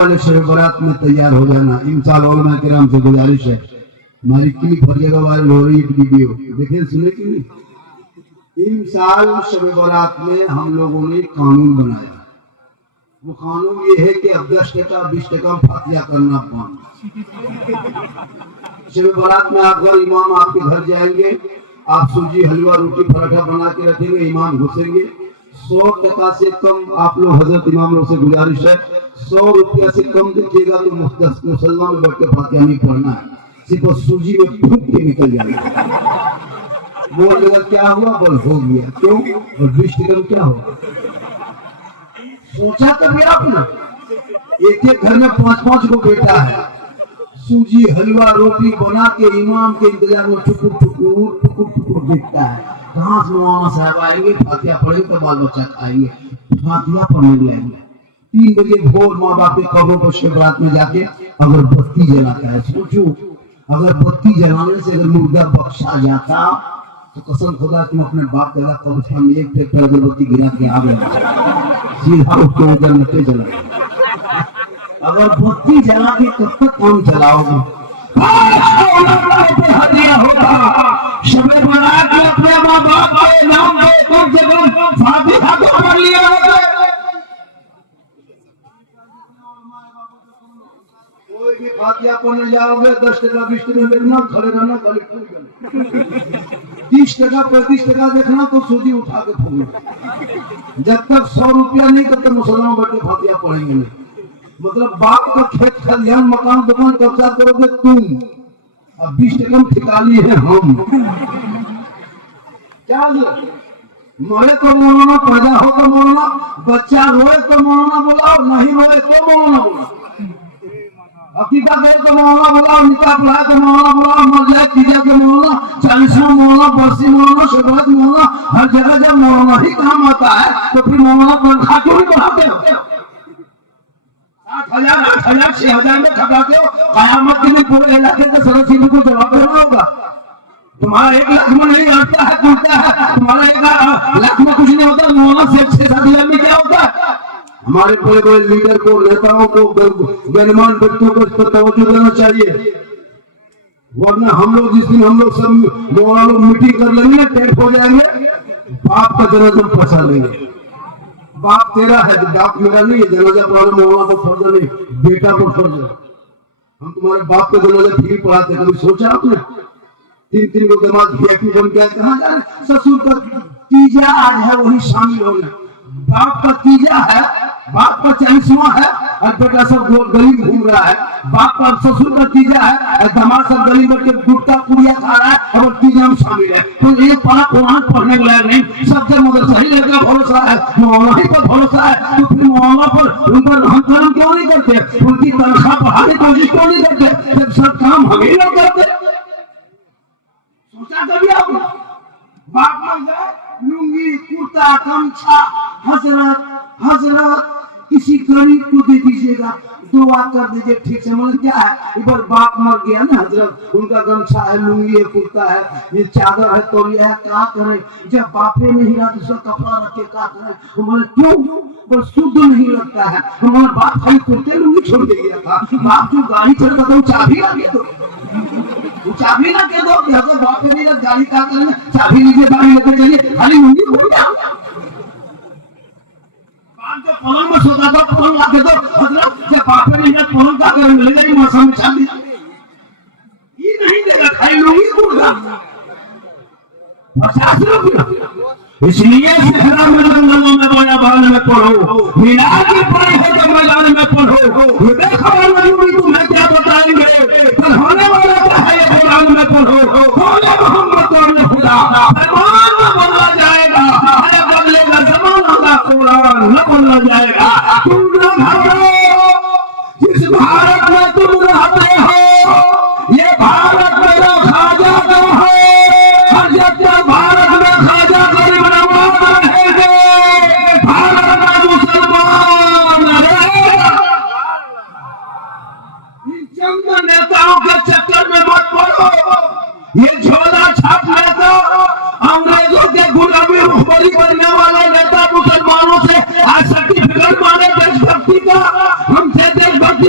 शब बारात में तैयार हो जाना। इंसान उलमा किराम से गुजारिश है, हमारी क्लिप हर जगह वायरल हो रही है वीडियो, देखे सुने कि नहीं। इंसान शब बारात में हम लोगों ने कानून बनाया। वो कानून ये है कि अब 10% 20% फातिया करना बंद। शब बारात में आप घर इमाम आपके घर जाएंगे, आप सूजी हलवा रोटी पराठा बना के रखेंगे, इमाम घुसेंगे। 100% से कम आप लोग हजरत इमाम लोग से गुजारिश है 100 रुपया से कम देखिएगा तो मुसलमान में बैठ के फातिहा नहीं पढ़ना है, सिर्फ सूजी में फूंक के निकल जाएगा। बोलेगा क्या हुआ, बोल हो गया, क्यों, और 20% क्या होगा। सोचा कभी आपने, एक घर में 5-5 को बेटा है, सूजी हलवा रोटी बना के इमाम के इंतजार में टुकुर टुकुर देखता है। कहाँ से मौलाना साहब आएंगे, फातिहा पढ़ेंगे तो बाल बच्चा खाएंगे, फातिहा पढ़ने जाएंगे। 3 बजे भोर माँ बाप के कब्रों पर शब बारात में जाके अगर बत्ती जलाता है, सोचो अगर बत्ती जलाने से अगर मुर्दा बख्शा जाता तो कसम खुदा तुम अपने बाप दादा कब्रिस्तान में 1 ट्रैक्टर अगरबत्ती गिरा के आ गए, सीधा उसके उधर नटे जला। अगर बत्ती जला के कब तक काम चलाओगे। शबे बारात में अपने माँ बाप के नाम पे कम से कम फातिहा तो पढ़ लिया होगा। कोई भी फातिहा पढ़ने जाओगे 10% 20% देखना, खड़े रहना, गले फूल गए। 30% 35% देखना तो सूजी उठा के फूलो। जब तक 100 रुपया नहीं तब तक मुसलमान बैठ के फातिहा पढ़ेंगे नहीं। मतलब बाप का खेत खलिहान मकान दुकान कब्जा करोगे तुम, अब 20% ठिकानी है हम। क्या मरे तो मौलाना, पैदा हो तो मौलाना, बच्चा रोए तो मौलाना बुलाओ, नहीं रोए तो मौलाना बुलाओ, अकीदा करे तो मौलाना बुलाओ, निकाह पढ़ाए तो मौलाना बुलाओ, मर जाए तीजा के मौलाना, 40वां मौलाना, 80 मौलाना, 70 मौलाना, हर जगह जब मौलाना ही काम आता है तो फिर मौलाना तनख्वाह क्यों नहीं बढ़ाते हो। 8,000 8,000 6,000 में खटाते हो, कयामत के लिए पूरे इलाके के सदस्य को जवाब देना होगा। तुम्हारा 1 लाख में नहीं आता है, टूटता है, तुम्हारा 1 लाख में कुछ नहीं होता, मौलाना से 6-7 हजार में क्या होता है। हमारे बड़े बड़े लीडर को, नेताओं को, गणमान्य व्यक्तियों को इस पर तवज्जो देना चाहिए, वरना हम लोग जिस दिन हम लोग सब मौलाना लोग मीटिंग कर लेंगे, टेंट हो जाएंगे, बाप का जनाजा फंसा लेंगे। बाप तेरा है, बाप मेरा नहीं है, जनाजा पढ़ाना मौलाना को फर्ज नहीं, बेटा को फर्ज है। हम तुम्हारे बाप का जनाजा फ्री पढ़ाते, कभी सोचा आपने। 3-3 को जमात वीआईपी बन गया, कहाँ जा रहे। ससुर का तीजा आज है वही शामिल हो गए, बाप का तीजा है, बाप का 40वां है और बेटा सब गली में घूम रहा है। बाप का ससुर का तीजा है, दामाद सब गली में के गुटखा पुड़िया खा रहा है और तीजा में शामिल है। तो एक पढ़ा कुरान पढ़ने को लायक नहीं, सबसे मदरसा ही लेकर भरोसा है, मौलाना ही पर भरोसा है, तो फिर मौलाना पर उन पर हम काम क्यों नहीं करते, उनकी तनख्वाह बढ़ाने की कोशिश क्यों नहीं करते, जब सब काम हम ही लोग करते। सोचा कभी आपने। बाप लग जाए लुंगी कुर्ता गमछा, हजरत किसी गरीब को दे दीजिएगा, दुआ कर दीजिए, ठीक से। मतलब क्या है, एक बार बाप मर गया ना हजरत, उनका गमछा है, लुंगी है, कुर्ता है, ये चादर है, तौलिया है, क्या करें। जब बापे नहीं रहा दूसरा कपड़ा रखे क्या करें। हमारे क्यों पर शुद्ध नहीं लगता है। हमारा बाप खाली कुर्ते लुंगी छोड़ के गया था, बाप जो गाड़ी चढ़ता था चाबी लगे दो, चाबी ना कह दो कि अगर बाप नहीं रहा गाड़ी क्या करें, चाबी लीजिए गाड़ी लेकर चलिए, खाली लुंगी हो गया। पलंग में सोता था, पलंग ला के दो, मतलब जब बाप ने जब पलंग का अगर मिलेगा ही मौसम में चाबी ये नहीं देगा, खाली लुंगी कुर्ता 50 रुपया। इसलिए शहरा में जंगलों में बोया बाल में पढ़ो, मीनार की पढ़ाई है तो मैदान में पढ़ो। ये देखो नबी तुम्हें क्या बताएंगे, कल होने वाला क्या है ये कुरान में पढ़ो। बोले मोहम्मद और खुदा फरमान में बोला जाएगा, अरे बदलेगा जमाना का कुरान न बोला जाएगा। तुम न घबरो, जिस भारत में तुम रहते हो ये भारत मेरा खाजा का है, हर जगह भारत में खाजा गरीब नवाज रहेंगे, भारत में मुसलमान रहेगा। इन चंद नेताओं के चक्कर में मत पड़ो, ये झोला छाप नेता, अंग्रेजों के गुलामी रुखबरी करने वाले नेता मुसलमानों से आज सर्टिफिकेट मांगे देशभक्ति का, हमसे देशभक्ति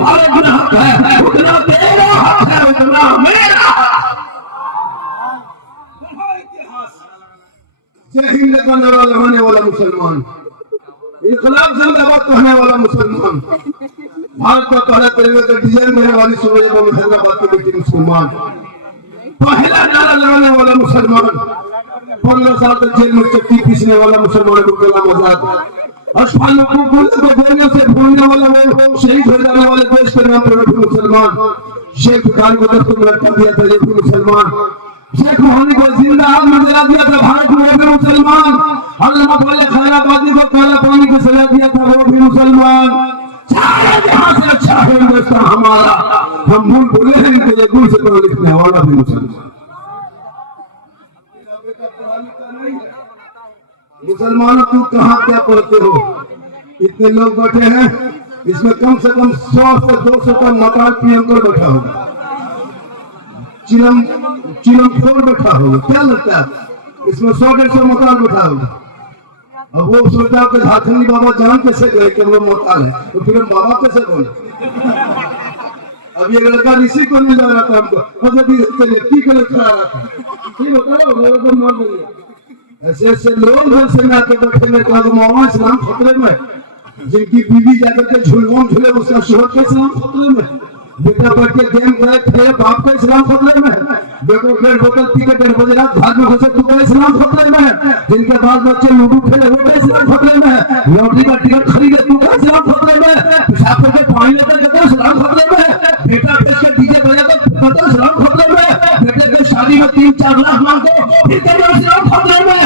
तुम्हारे गुनाह है, उतना तेरा हक है, उतना मेरा हक। जय हिंद कहने वाला होने वाला मुसलमान, इनकलाब जिंदाबाद कहने वाला मुसलमान, भारत का पहला तिरंगा का डिजाइन देने वाली सूरज को हैदराबाद की बेटी मुसलमान, पहला नारा लगाने वाला मुसलमान, 15 साल तक जेल में चक्की पीसने वाला मुसलमान को गुलाम आजाद, असफालों को गोलियों से भूलने वाला वो शहीद हो जाने वाले देश के नाम पर मुसलमान, शेख बुखारी को 10 को लटका दिया था ये भी मुसलमान, शेख मोहनी को जिंदा आग में जला दिया था भारत में वो भी मुसलमान, हजरत वाले खैराबादी को काला पानी की सजा दिया था वो भी मुसलमान। सारे जहां से अच्छा है हिंदुस्तान हमारा, हम भूल भूले हैं इनके लिए गुल से तो लिखने वाला भी मुसलमान। मुसलमानों तुम कहाँ क्या पढ़ते हो? इतने लोग बैठे हैं, इसमें कम से कम 100 से 200 का मकान प्रियंकर बैठा होगा, चिलम खोर बैठा होगा, क्या लगता है इसमें 100-150 मकान बैठा होगा। अब वो सोचा कि झारखंडी बाबा जान कैसे गए कि वो मकान है, तो फिर हम बाबा कैसे बोले? अब ये लड़का ऋषि को नहीं जा रहा था हमको, ऐसे ऐसे लोग घर से आके बैठे में कहा इस्लाम खतरे में, जिनकी बीवी जाकर के झुलवान झूले उसका शोहर के इस्लाम खतरे में, बेटा बैठ के गेम खेले थे बाप का इस्लाम खतरे में, बेटो 1.5 बोतल पी के 1.5 बजे रात घर में घुसे तू का इस्लाम खतरे में, जिनके पास बच्चे लूडो खेले वो का इस्लाम खतरे में, लॉटरी का टिकट खरीदे तू का इस्लाम खतरे में, पेशाब करके पानी लेकर जाता इस्लाम खतरे में, बेटा बेच के डीजे बजाकर इस्लाम खतरे में, बेटे की शादी में 3-4 लाख मांगो फिर इस्लाम खतरे में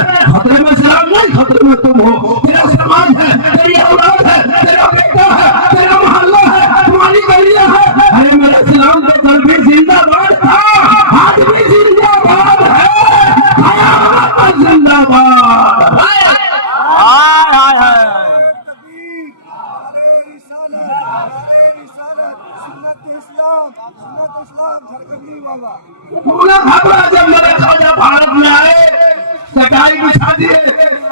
इस्लाम नहीं, खतरे में तुम हो, तेरा समाज है, तेरी औलाद है, तेरा बेटा है, तेरा मोहल्ला है, तुम्हारी गलियां है। अरे मेरा इस्लाम तो कल भी जिंदाबाद था, आज भी जिंदाबाद है, क़यामत जिंदाबाद। जब मेरे ख्वाजा भारत में आए, चटाई बिछा दिए,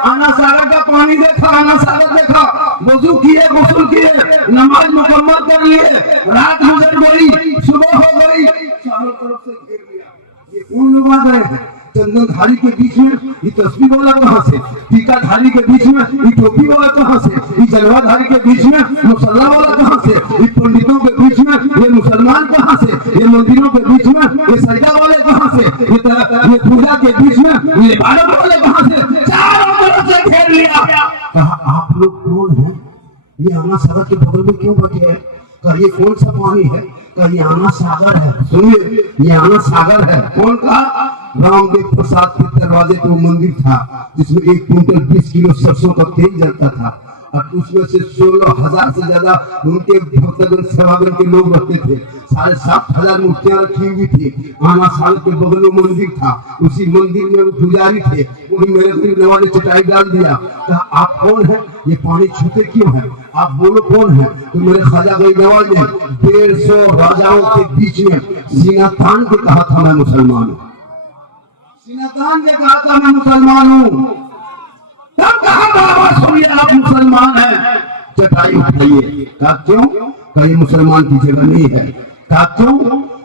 आना सागर का पानी देखा, आना सागर देखा, वजू किए, गुस्ल किए, नमाज मुकम्मल कर लिए, रात गुजर गई, सुबह हो गई, चारों तरफ से घेर लिया। ये कौन लोग आ गए? चंदनधारी के बीच में ये तस्वीर वाला कहाँ से, टीकाधारी के बीच में ये टोपी वाला कहाँ से, ये जलवाधारी के बीच में मुसल्ला वाला कहाँ से, ये पंडितों के बीच में ये मुसलमान कहाँ से, ये मंदिरों के बीच में ये सजदा वाले कहाँ से, ये पूजा के बीच में ये इबादत वाले कहाँ से, चारों तरफ से घेर लिया। कहा आप लोग कौन हैं? ये आना सागर के बगल में क्यों बैठे हैं? कहा ये कौन सा पानी है? कहा ये आना सागर है। सुनिए, ये आना सागर है। कौन कहा? रामदेव प्रसाद के दरवाजे पे वो मंदिर था जिसमें 1 क्विंटल 20 किलो सरसों का तेल जलता था, और उसमें से 16,000 से ज्यादा उनके भक्तगण सेवागण के लोग रहते थे। 7,500 मूर्तियां रखी हुई थी। आना साल के बगल में मंदिर था, उसी मंदिर में वो पुजारी थे। उन्हें मेरे गरीब नवाज ने चटाई डाल दिया। कहा आप कौन है? ये पानी छूते क्यों है? आप बोलो कौन है? तो मेरे ख्वाजा गरीब नवाज ने 150 राजाओं के बीच में सीना तान के कहा था मैं मुसलमान हूँ। सीना तान के कहा था मैं मुसलमान हूँ। तब कहा बाबा सुनिए आप मुसलमान हैं, चटाई उठाइए। कहा क्यों? कहा ये मुसलमान की जगह नहीं है। कहा क्यों?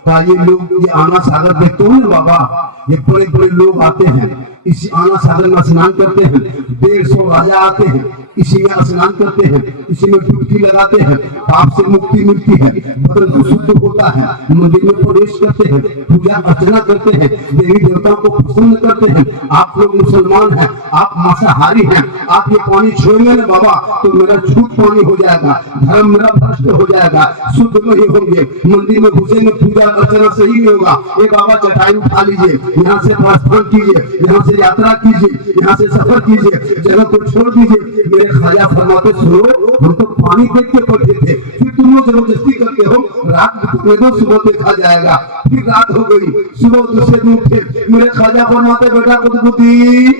कहा ये लोग ये आना सागर देखते हो ना बाबा, ये बड़े बड़े लोग आते हैं, इसी आना सागर में स्नान करते हैं। 150 राजा आते हैं, इसी में स्नान करते हैं, इसी में डुबकी लगाते हैं, पाप से मुक्ति मिलती है, बदन शुद्ध होता है, मंदिर में प्रवेश करते हैं, पूजा अर्चना करते हैं, देवी देवताओं को प्रसन्न करते हैं। आप लोग मुसलमान हैं, आप मांसाहारी हैं, आप ये पानी छोड़ेंगे ना बाबा तो मेरा झूठ पानी हो जाएगा, धर्म मेरा भ्रष्ट हो जाएगा, शुद्ध नहीं होंगे, मंदिर में घुसेंगे, पूजा अर्चना सही नहीं होगा। ये बाबा चटाई उठा लीजिए, यहाँ से प्रस्थान कीजिए, यहाँ से यात्रा कीजिए, यहाँ से सफर कीजिए, जगह को छोड़ दीजिए। मेरे ख्वाजा फरमाते सुनो, हम तो पानी देख के बैठे थे, फिर तुम लोग जबरदस्ती करके हो, रात में दो सुबह देखा जाएगा। फिर रात हो गई, सुबह दूसरे दिन उठे, मेरे ख्वाजा फरमाते बेटा कुतुबुद्दीन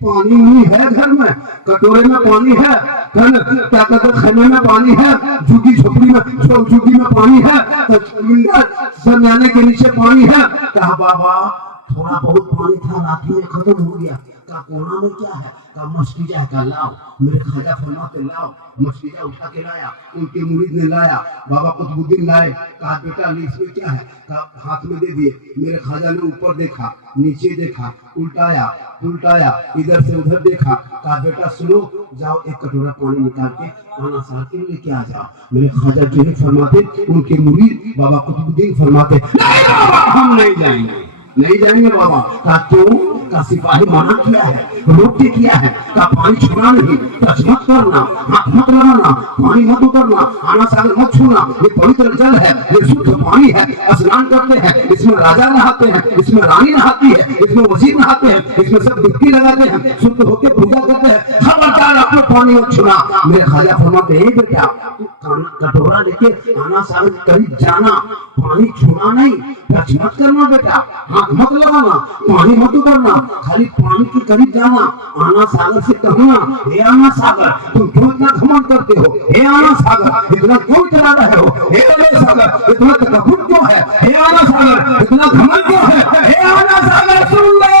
पानी नहीं है घर में, कटोरे में पानी है, क्या कहते खाने में पानी है, झुग्गी झोपड़ी में झुग्गी में पानी है, समियाने के नीचे पानी है। कहा बाबा थोड़ा बहुत पानी था, रात में खत्म हो गया। का कोना में क्या है? का मस्तिजा का लाओ। मेरे ख्वाजा फरमाते लाओ। मस्तिजा उठा के लाया, उनके मुरीद ने लाया, बाबा कुतुबुद्दीन लाए। कहा बेटा इसमें क्या है? कहा हाथ में दे दिए। मेरे ख्वाजा ने ऊपर देखा, नीचे देखा, उल्टाया उल्टाया, इधर से उधर देखा। कहा बेटा सुनो, जाओ एक कटोरा पानी निकाल के खाना साथ के लेके आ जाओ। मेरे ख्वाजा जो है फरमाते, उनके मुरीद बाबा कुतुबुद्दीन फरमाते नहीं बाबा हम नहीं जाएंगे, नहीं जाएंगे बाबा। कहा क्यों? का सिपाही मना किया है, रोक के किया है। का पानी छूना नहीं, टच मत करना, हाथ मत लगाना, पानी मत उतरना, आना सागर मत छूना। ये पवित्र जल है, ये शुद्ध पानी है। स्नान करते हैं, इसमें राजा नहाते हैं, इसमें रानी नहाती है, इसमें वजीर नहाते हैं, इसमें सब डुबकी लगाते हैं, शुद्ध होकर पूजा करते हैं। खबरदार अपने पानी मत छूना। मेरे ख्वाजा फरमाते हैं बेटा कटोरा लेके आना सागर करीब जाना, पानी छूना नहीं, टच मत करना बेटा, हाथ मत लगाना, पानी मत उतरना, खाली पानी के करीब जाना। आना सागर से कहना हे आना सागर तुम क्यों इतना घमंड करते हो? हे आना सागर इतना क्यों चला रहे हो? हे आना सागर इतना तकब्बुर क्यों है? हे आना सागर इतना घमंड क्यों है? हे आना सागर सुन ले,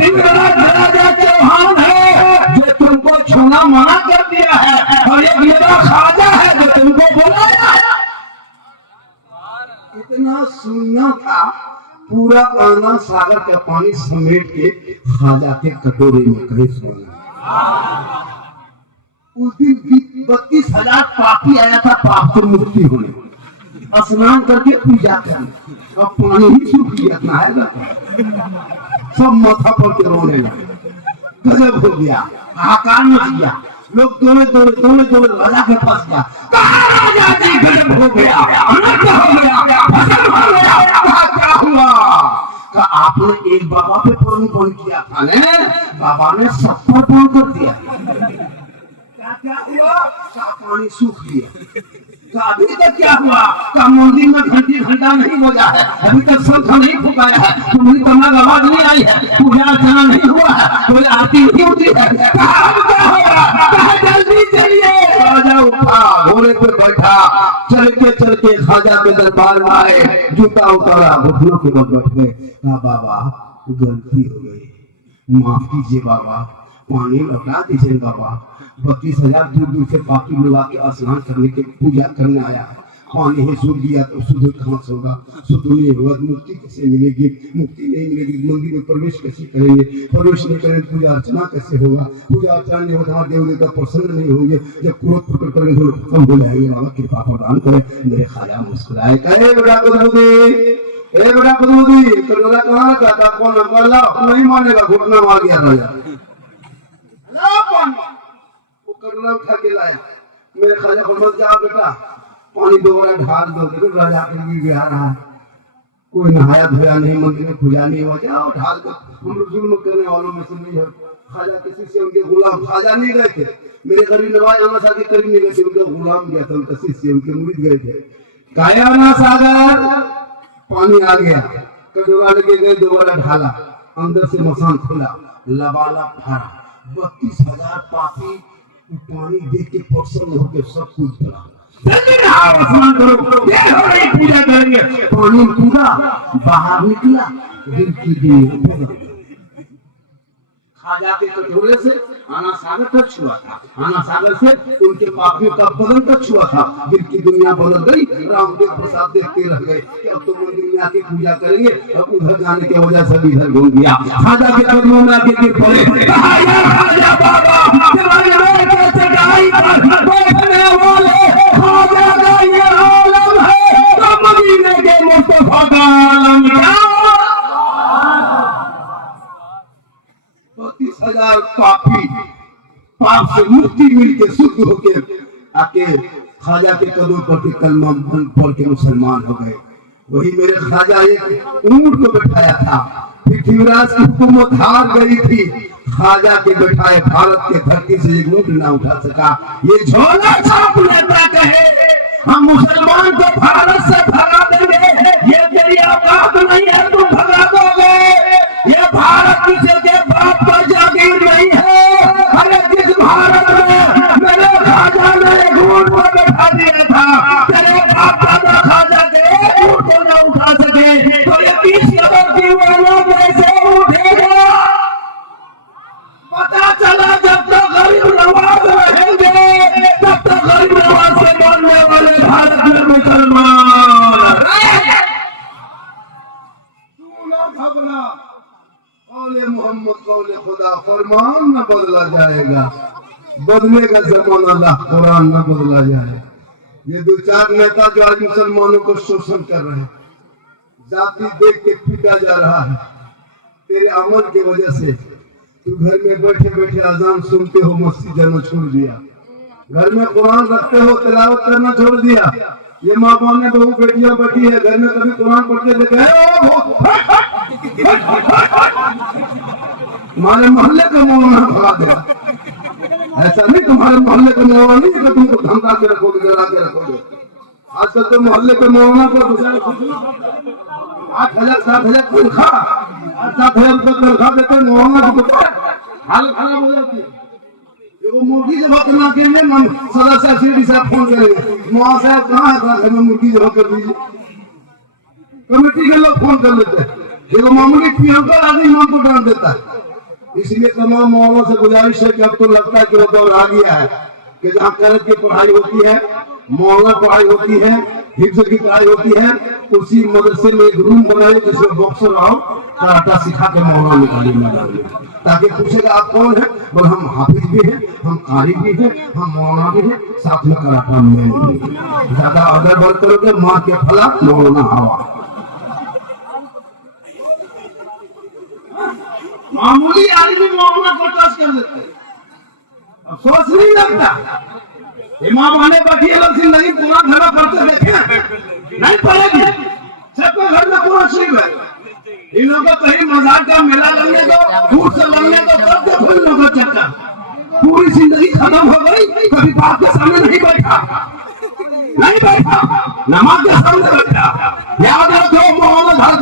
एक राजा चौहान है जो तुमको छूना मना कर दिया है, और एक मेरा ख्वाजा है जो तुमको बुलाया है। इतना सुनना था, पूरा आना सागर का पानी समेट के ख्वाजा के कटोरे में कहीं सोना। उस दिन 32,000 पापी आया था पाप से मुक्ति होने, स्नान करके पूजा करने। अब पानी ही सूख गया, नहाएगा सब माथा पर के रोने लगे। गजब हो गया, आकार मच गया, लोग दौड़े दौड़े दौड़े दौड़े राजा के पास गया। कहा राजा जी गजब हो गया, अनर्थ हो गया, फसल हो गया। कहा क्या हुआ? कहा आपने एक बाबा पे पौन किया था ने, बाबा ने 70 पौन कर दिया। क्या हुआ? कहा पानी सूख गया। अभी तक क्या हुआ? का मंदिर में घंटा नहीं बजा है, अभी तक शंख नहीं फुकाया है, तुम्हारी तमाम आवाज नहीं आई है, पूजा अर्चना नहीं हुआ है, कोई आरती नहीं होती है। अब क्या होगा? जल्दी चलिए। राजा उठा, घोड़े पे बैठा, चल के ख्वाजा के दरबार में आए, जूता उतारा, घुटनों के बल बैठ गए। कहा बाबा गलती हो गई, माफ कीजिए बाबा, पानी लौटा दीजिए बाबा। 32,000 दूर से पापी लोग आके स्नान करने के पूजा करने आया है, पानी ही सूख गया तो शुद्ध कहाँ से होगा? शुद्ध नहीं होगा, मुक्ति कैसे मिलेगी? मुक्ति नहीं मिलेगी, मंदिर में प्रवेश कैसे करेंगे? प्रवेश नहीं करेंगे, पूजा अर्चना कैसे होगा? पूजा अर्चना नहीं होगा, हमारे देव देवता प्रसन्न नहीं होंगे। जब क्रोध प्रकट करेंगे तो खत्म हो जाएंगे। बाबा कृपा प्रदान करे। मेरे ख्वाजा मुस्कुराए, कहे बेटा कुतुबुद्दीन कटोरा कहाँ रखा था? कौन अल्लाह नहीं मानेगा, घुटना मार गया राजा। कटोरा उठा के लाया। मेरे ख्वाजा को मत जाओ बेटा, पानी दोबारा ढाल दो। देखो राजा के भी बिहार रहा, कोई नहाया धोया नहीं, मंदिर में पूजा नहीं हुआ, जाओ ढाल दो। हम लोग जुल्म करने वालों में से नहीं हो। ख्वाजा किसी से उनके गुलाम, ख्वाजा नहीं गए थे, मेरे गरीब नवाज आना सागर करीब नहीं गए थे, उनके गुलाम गया था, उनका शिष्य, उनके मुरीद गए थे। काया आना सागर पानी आ गया, कटोरा लेके गए, दोबारा ढाला, अंदर से मसान खुला, लबालब भरा। 32,000 पापी पानी देख के प्रसन्न होकर सब कुछ करा। स्नान करो, पूजा करेंगे। पानी पूरा बाहर निकला, दिल की दुनिया। ख्वाजा के कटोरे से आना सागर तक छुआ था, आना सागर से उनके पापियों का बदन तक छुआ था। दिल की दुनिया बदल गई। रामदेव प्रसाद देखते रह गए कि अब तो मंदिर में आके पूजा करेंगे, अब उधर जाने की वजह से इधर घूम गया। ख्वाजा के कदमों में आके गिर पड़े। ख्वाजा बाबा बैठने वाले ख्वाजा का ये आलम है, तो मदीने के मुस्तफा का आलम क्या? 32,000 पापी पाप से मुक्ति मिलके शुद्ध होके आके ख्वाजा के कदमों पर कलमा पढ़ के मुसलमान हो गए। वही मेरे ख्वाजा एक ऊंट को बैठाया था, पृथ्वीराज की हुकूमत हार गई थी, ख्वाजा के बैठाए भारत के धरती से एक ऊंट ना उठा सका। ये झोला छाप लेता कहे हम मुसलमान को भारत से भगा देंगे, ये तेरी औकात नहीं है, तुम भगा दोगे। ये भारत किसी के बाप का जागीर नहीं है। अरे जिस भारत में मेरे ख्वाजा ने एक ऊंट को बैठा दिया था, तेरे बाप दादा ख्वाजा के ऊंट को न उठा सके, तो ये 30 करोड़ की वालों कैसे उठेगा? का फरमान न बदला जाएगा, बदलेगा जमाना अल्लाह कुरान न बदला जाए। ये दो चार नेता जो आज मुसलमानों को शोषण कर रहे हैं, जाति देख के पीटा जा रहा है, तेरे अमल की वजह से तू घर में बैठे बैठे अजान सुनते हो, मस्जिद जाना छोड़ दिया, घर में कुरान रखते हो, तिलावत करना छोड़ दिया। ये माँ बाप ने बहू बेटियां बैठी है घर में, कभी कुरान पढ़ते देखे तुम्हारे मोहल्ले का मौलाना भगा देगा। ऐसा नहीं, तुम्हारे मोहल्ले का मौलाना नहीं है कि तुमको धमका के रखोगे, डरा के रखोगे। आजकल तो मोहल्ले के मौलाना को 8,000 7,000 तनख्वाह, 7,000 रुपये तनख्वाह देते हैं मौलाना को, हाल खराब हो जाती है। वो मुर्गी जब करना के लिए सदस्य सीडी साहब फोन करेंगे, मौलाना साहब कहाँ है, घर में मुर्गी जब कर दीजिए। कमेटी के लोग फोन कर लेते हैं, देखो मामूली प्रियंका आदमी इमाम को डांट देता है। इसलिए तमाम मौलाना से गुजारिश है कि अब तो लगता है कि वो दौर आ गया है कि जहाँ करत की पढ़ाई होती है, मौलाना पढ़ाई होती है, हिफ्ज़ की पढ़ाई होती है, उसी मदरसे में एक रूम बनाए जिसमें बॉक्सर आओ कराटा सिखा के मौलाना निकाली में डाले, ताकि पूछेगा आप कौन है, बोले हम हाफिज भी हैं, हम कारी भी हैं, हम मौलाना भी हैं, साथ में कराटा में ज्यादा अदर बढ़ करोगे माँ के फला मौलाना हवा। मामूली आदमी मौलाना को टच कर देते, अफसोस नहीं लगता। इमाम आने बैठी अलग जिंदगी पूरा घर में पढ़ते देखे नहीं पड़ेगी, सबके घर में पूरा शिव है। इन लोगों को कहीं मजाक का मेला लगने दो, फूट से लगने दो, तब देखो इन लोगों का चक्कर। पूरी जिंदगी खत्म हो गई, कभी बाप के सामने नहीं बैठा, नमाज के सामने बैठा। याद रखो मोहम्मद हर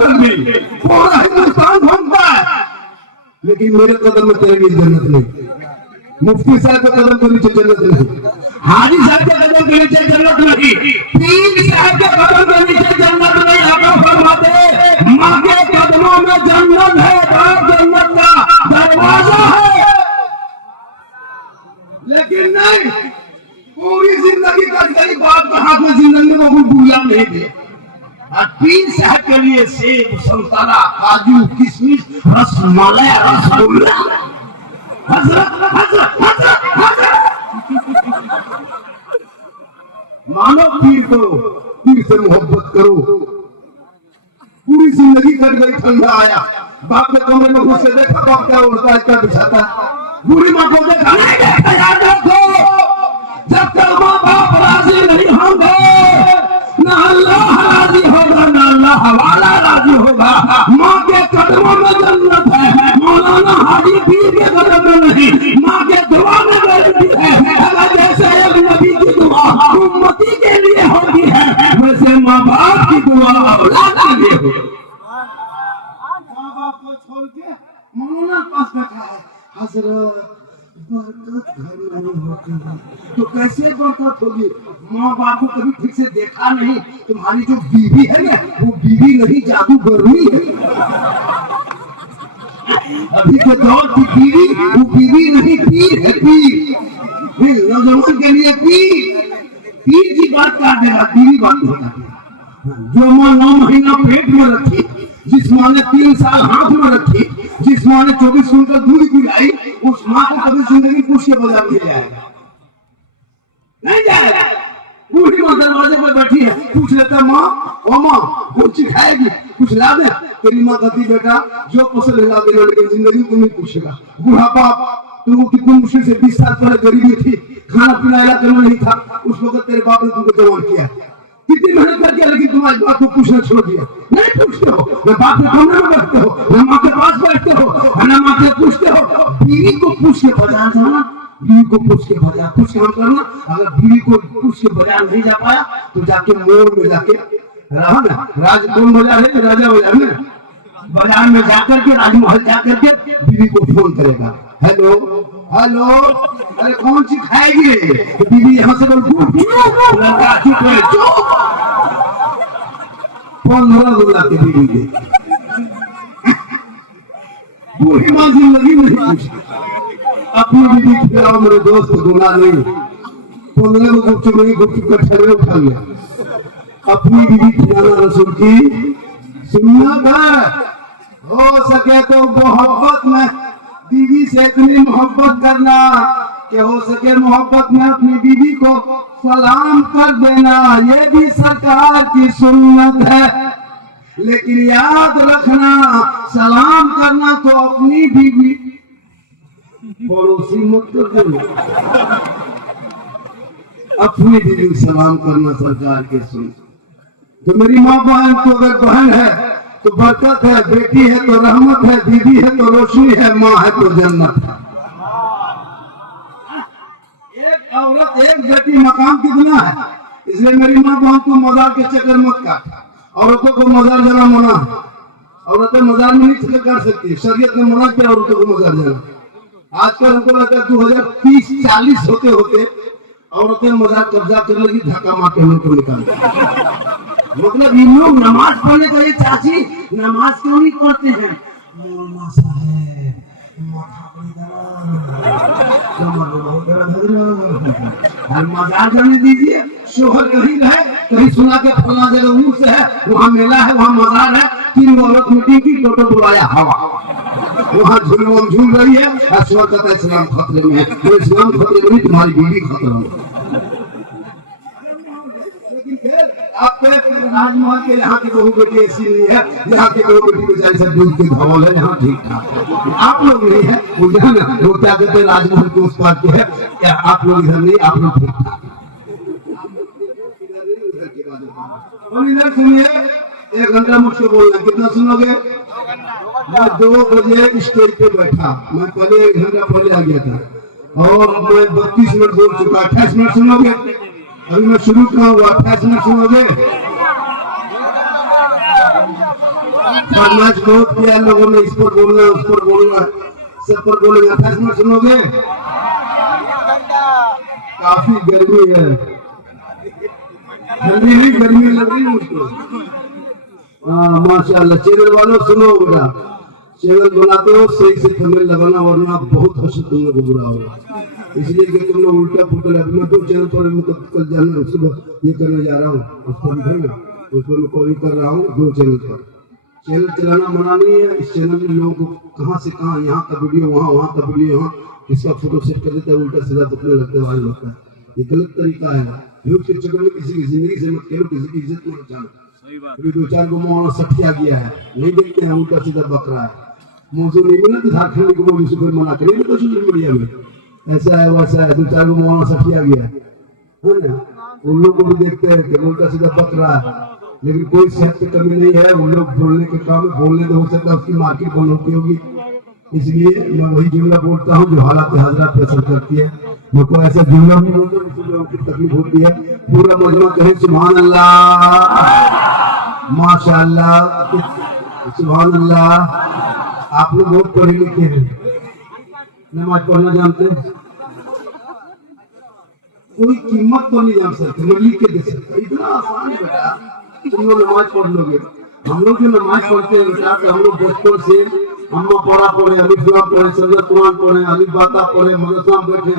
पूरा हिंदुस्तान घूमता है, लेकिन मेरे कदम में तेरे लिए जन्नत नहीं, मुफ्ती साहब के कदम के नीचे जन्नत नहीं, हाजी साहब के कदम के नीचे जन्नत नहीं, पीर साहब के कदम के नीचे जन्नत नहीं। आका फरमाते माँ के कदमों में जन्नत है, जन्नत का दरवाजा है। लेकिन नहीं, पूरी जिंदगी कट गई, बाप के हाथ में जिंदगी में वो गुलाम नहीं दे। पीर साहब के लिए सेब, संतरा, काजू, किशमिश, रसमलाई, रसगुल्ला, हजरत हजरत हजरत हजरत। मानो पीर को, पीर से मोहब्बत करो। पूरी जिंदगी कट गई, ठंडा आया, बाप के कमरे में घुस के देखा बाप क्या उड़ता है, क्या बिछाता है। बूढ़ी माँ को देखा, नहीं देखा, याद रखो जब तक माँ बाप राजी नहीं होंगे, ना अल्लाह राजी होगा, ना अल्लाह वाला राजी होगा। माँ के कदमों में जन्नत है, मौलाना हाजी पीर के कदम में नहीं, माँ के दुआ में गारंटी है। अगर जैसे एक नबी की दुआ उम्मती के लिए होती है, वैसे माँ बाप की दुआ औलाद के लिए होती है। माँ बाप को छोड़ के मौलाना पास बैठा है, हजरत बरकत घर में होती है, तो कैसे बरकत होगी? माँ बाप को कभी ठीक से देखा नहीं, तुम्हारी जो बीवी है ना, वो बीवी नहीं जादूगरनी है। अभी के दौर की बीवी, वो बीवी नहीं पीर है, पीर नौजवान के लिए पीर की बात काट देगा, बीवी बात नहीं काटेगा। जो माँ 9 महीना पेट में रखी, जिस माँ ने 3 साल हाथ में रखी, जिस माँ ने 24 घंटे दूध पिलाई, उस माँ को कभी जिंदगी पूछ के बाजार में जाएगा नहीं जाएगा। बूढ़ी माँ दरवाजे पर बैठी है, पूछ लेता माँ, ओ माँ कुछ खाएगी, कुछ ला दे। तेरी माँ कहती बेटा जो पसंद ला देगा, लेकिन जिंदगी तुम नहीं पूछेगा। बुढ़ापा तुमको कितनी मुश्किल से 20 साल पहले गरीबी थी, खाना पीना इलाज करना नहीं था, उस वक्त तेरे बाप ने तुमको जवान किया, कितनी मेहनत करके, लेकिन तुम्हारी बात को पूछना छोड़ दिया। नहीं पूछते हो, न बाप के कमरे में बैठते हो, न माँ के पास बैठते हो, न माँ से पूछते हो। बीवी को पूछ के बाजार जाना, बीवी को पूछ के बाजार कुछ काम करना। अगर बीवी को पूछ के बाजार नहीं जा पाया तो जाके मोड़ में जाके रहा ना, राज कौन बाजार है, राजा बाजार में, बाजार में जाकर के राजमहल जाकर के बीवी को फोन करेगा, हेलो हेलो, अरे कौन सी खाएगी? तो बीवी यहाँ से लड़का चुप है, चुप। 15 गुना के बीवी के पूरी माँ जिंदगी नहीं पूछी। अपनी बीवी खिलाओ मेरे दोस्त, गुना नहीं। 15 को गुपचुप नहीं, गुपचुप का ठहरे उठा लिया। अपनी बीवी खिलाना रसूल की सुन्नत है। हो सके तो मोहब्बत में बीवी से इतनी मोहब्बत करना कि हो सके मोहब्बत में अपनी बीवी को सलाम कर देना, ये भी सरकार की सुन्नत है। लेकिन याद रखना, सलाम करना तो अपनी बीवी, पड़ोसी मत कर दो, अपनी बीवी सलाम करना सरकार के सुन्नत। तो मेरी माँ बहन तो अगर बहन है तो बरकत है, बेटी है तो रहमत है, बीवी है तो रोशनी है, माँ है तो जन्नत है। एक औरत एक बेटी मकाम कितना है, इसलिए मेरी माँ बहन को मजार के चक्कर मत काट। औरतों को मजार जाना मना, औरतें मजार में नहीं चक्कर काट सकती, शरीयत ने मना किया औरतों को मजार जाना। आजकल हमको लगता है 2030-40 होते होते औरतें मजार कब्जा कर लेगी, धक्का मार के उनको निकाल। मतलब इन लोग नमाज पढ़ने का, ये चाची नमाज क्यों नहीं पढ़ते हैं? मौलाना साहब मजार करने दीजिए, शोहर कहीं रहे, कहीं सुना के फला जगह ऊँट से है, वहाँ मेला है, वहाँ मजार है, 3 औरत मीटिंग की, टोटो बुलाया हवा, वहाँ झूम झूम रही है, अश्वर कहता है इस्लाम खतरे में है। तो इस्लाम खतरे में नहीं, तुम्हारी बीवी खतरे में। आपके राजमहल के यहाँ की बहू बेटी ऐसी नहीं है, यहाँ की बहू बेटी को जैसे दूध के धवल है, यहाँ ठीक ठाक। आप लोग नहीं है, वो क्या कहते हैं राजमहल के उस पार के है, क्या आप लोग इधर नहीं, आप लोग ठीक ठाक। और इधर सुनिए, 1 घंटा मुझसे बोलना, कितना सुनोगे? मैं 2 बजे स्टेज पे बैठा, मैं पहले 1 घंटा पहले आ गया था और मैं 32 मिनट बोल चुका। 28 मिनट सुनोगे? अभी मैं शुरू कहा हुआ, 28 मिनट सुनोगे? फरमाइश बहुत किया लोगों ने, इस पर बोलना उस पर बोलना, सब पर बोलेंगे। 28 मिनट सुनोगे? काफी गर्मी है, ठंडी नहीं गर्मी लग रही मुझको। माशाल्लाह। चैनल वालों सुनो बेटा, चैनल बनाते हो सही से थंबनेल लगाना, वरना बहुत हंसी तुम लोग को बुरा होगा। इसलिए कि तुम लोग उल्टा पुल्टा, मैं तो चैनल पर कल जाना, सुबह ये करने जा रहा हूँ, उस पर ना, उस पर मैं कॉल कर रहा हूँ 2 चैनल पर। चैनल चलाना मना नहीं है, इस चैनल में लोगों को कहाँ से कहाँ, यहाँ का वीडियो वहाँ, वहाँ का वीडियो यहाँ, इसका फोटो सेट कर देते हैं, उल्टा सीधा दुखने लगता है, वायरल होता है। ये गलत तरीका है। लोग के चक्कर में किसी की जिंदगी से मत खेलो, किसी की इज्जत मत जानो। अभी 2-4 को मौलाना सठिया गया है, नहीं देखते हैं, उल्टा सीधा बक रहा है। मौजूद नहीं मिला तो झारखंड को बोली सुपर मना करेंगे तो सोशल मीडिया में ऐसा है वैसा है। 2-4 को मौलाना सठिया गया है ना, उन लोग को भी देखते हैं कि उल्टा सीधा बक रहा है, लेकिन कोई सेहत की कमी नहीं है। उन लोग बोलने के काम में बोलने तो हो सकता है उसकी मार्केट बंद होती होगी, इसलिए मैं वही जुमला बोलता हूँ जो हालात हजरात पे असर करती है। मुझको ऐसा जुमला नहीं बोलता जिससे लोगों की तकलीफ होती है। पूरा मजमा कहे सुभान अल्लाह, माशाअल्लाह, सुभान अल्लाह। आप लोग बहुत पढ़े लिखे हैं, नमाज पढ़ना जानते हैं, कोई कीमत तो नहीं जान सकते, मैं लिख के दे सकता। इतना आसान है बेटा, तुम लोग नमाज पढ़ लोगे। हम लोग जो नमाज पढ़ते हैं बेटा, हम लोग बचपन से अम्मा पढ़ा पढ़े, अलिफ लाम पढ़े, सजद कुरान पढ़े, अलिफ बाता पढ़े, मदरसा में बैठे,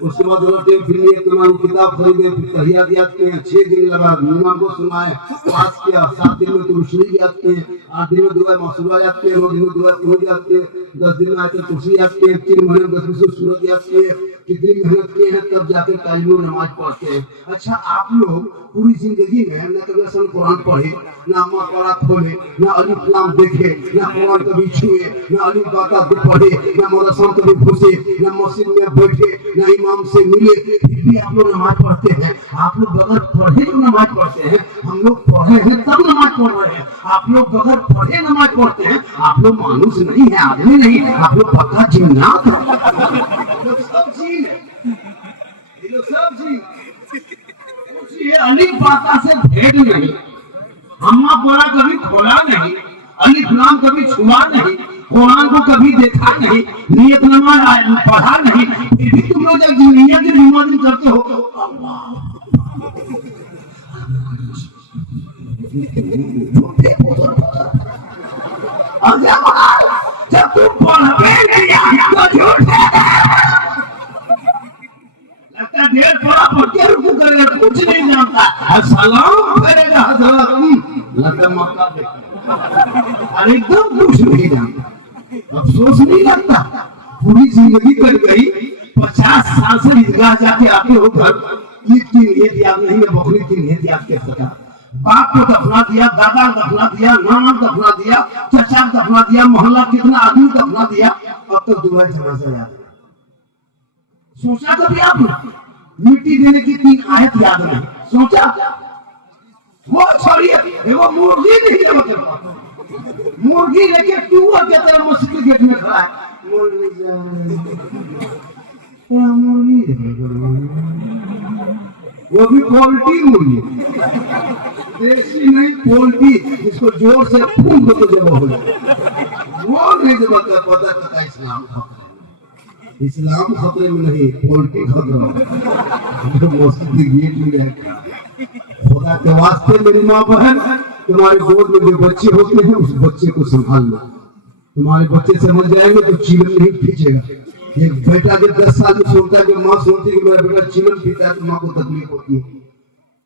उसके बाद तुम्हारी किताब खरीदे, फिर तहियात याद किए, 6 दिन लगा इमाम को सुनाए, पास किया, 7 दिन में तुरुशरी याद किए, 8 दिन में दुआ मसूरा याद किए, 9 दिन में दुआ कुनूत याद किए, 10 दिन में आयत कुर्सी याद किए, 3 महीने में 10 सूरत याद किए। कितनी मेहनत किए हैं तब जाकर कायम नमाज पढ़ते हैं। अच्छा, आप लोग पूरी जिंदगी में न कभी असल कुरान पढ़े, न अम्मा पढ़ा खोले, न अलिफ लाम देखे, न कुरान कभी छुए, न अलिफ बाता पढ़े, न मदरसा कभी घुसे, न मस्जिद में बैठे, न इमाम से मिले, फिर भी आप लोग नमाज पढ़ते हैं। आप लोग बगैर पढ़े जो नमाज पढ़ते हैं, हम लोग पढ़े हैं तब नमाज पढ़ रहे हैं। आप लोग बगैर पढ़े नमाज पढ़ते हैं, आप लोग मानुस नहीं है, आदमी नहीं है, आप लोग पक्का जिन्नात है। ये अलिफ बाता से भेद नहीं, अम्मा पढ़ा कभी खोला नहीं, अलिफ लाम कभी छुआ नहीं, कुरान को कभी देखा नहीं, नियत नमाज पढ़ा नहीं, फिर भी तुम लोग जब नियत नमाज करते हो जब तुम पढ़ते तो झूठ लगता, ढेर थोड़ा पढ़ते रुकू करेगा, कुछ नहीं जानता, सलाम करेगा हजरत, लगता मौका देखा, और एकदम कुछ नहीं जानता, अफसोस नहीं लगता। पूरी जिंदगी कट गई, 50 साल से ईदगाह जाके आते हो घर, ईद की नीयत याद नहीं है, बकरीद की नीयत याद कर सका। बाप को दफना दिया, दादा को दफना दिया, नाना को दफना दिया, चाचा को दफना दिया, मोहल्ला कितना आदमी को दफना दिया, अब तक दुआ जनाजा याद। सोचा कभी आपने? मिट्टी देने की 3 आयत याद नहीं सोचा? वो छोड़िए, वो मुर्गी नहीं है, मतलब मुर्गी लेके टूअर के तरह मस्जिद गेट में खड़ा है, वो भी पोल्ट्री मुर्गी, देसी नहीं पोल्ट्री, जिसको जोर से फूंक दो तो जब हो जाए, वो नहीं जब पता पता इस्लाम खतरे, इस्लाम खतरे में नहीं, पोल्ट्री खतरे में। मस्जिद गेट में है। खुदा के वास्ते मेरी माँ बहन, तुम्हारे गोद में जो बच्चे होते हैं उस बच्चे को संभालना। तुम्हारे बच्चे समझ जाएंगे तो चीलन नहीं खींचेगा। एक बेटा जब 10 साल में सुनता है कि माँ सुनती है कि मेरा बेटा चीलन पीता है तो माँ को तकलीफ होती है।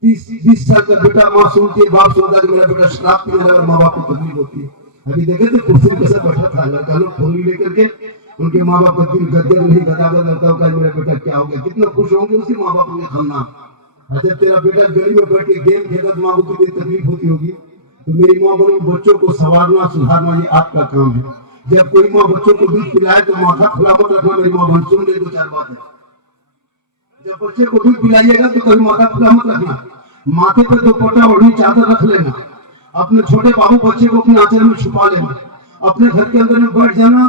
30 साल का बेटा माँ सुनती है, बाप सुनता है कि मेरा बेटा शराब पीने लगा, माँ बाप को तकलीफ होती है। अभी देखे थे कुर्सी में कैसे बैठा था, लड़का लोग फोन लेकर के उनके माँ बाप का दिल गदगद नहीं गदागद लड़का होगा, मेरा बेटा क्या हो गया, कितना खुश होंगे उसी माँ बाप के खानदान। अच्छा तेरा बेटा गली में बैठ के गेम खेलता तो माँ को कितनी तकलीफ होती होगी। तो मेरी माँ बोली बच्चों को संवारना सुधारना ये आपका काम है। जब कोई माँ बच्चों को दूध पिलाए तो माथा खुला मत रखना, मेरी माँ बहन सुन ले 2-4 बात है। जब बच्चे को दूध पिलाइएगा तो कभी माथा खुला मत रखना, माथे पे दुपट्टा ओढ़नी चादर रख लेना, अपने छोटे बाबू बच्चे को अपने आंचल में छुपा लेना, अपने घर के अंदर में बैठ जाना,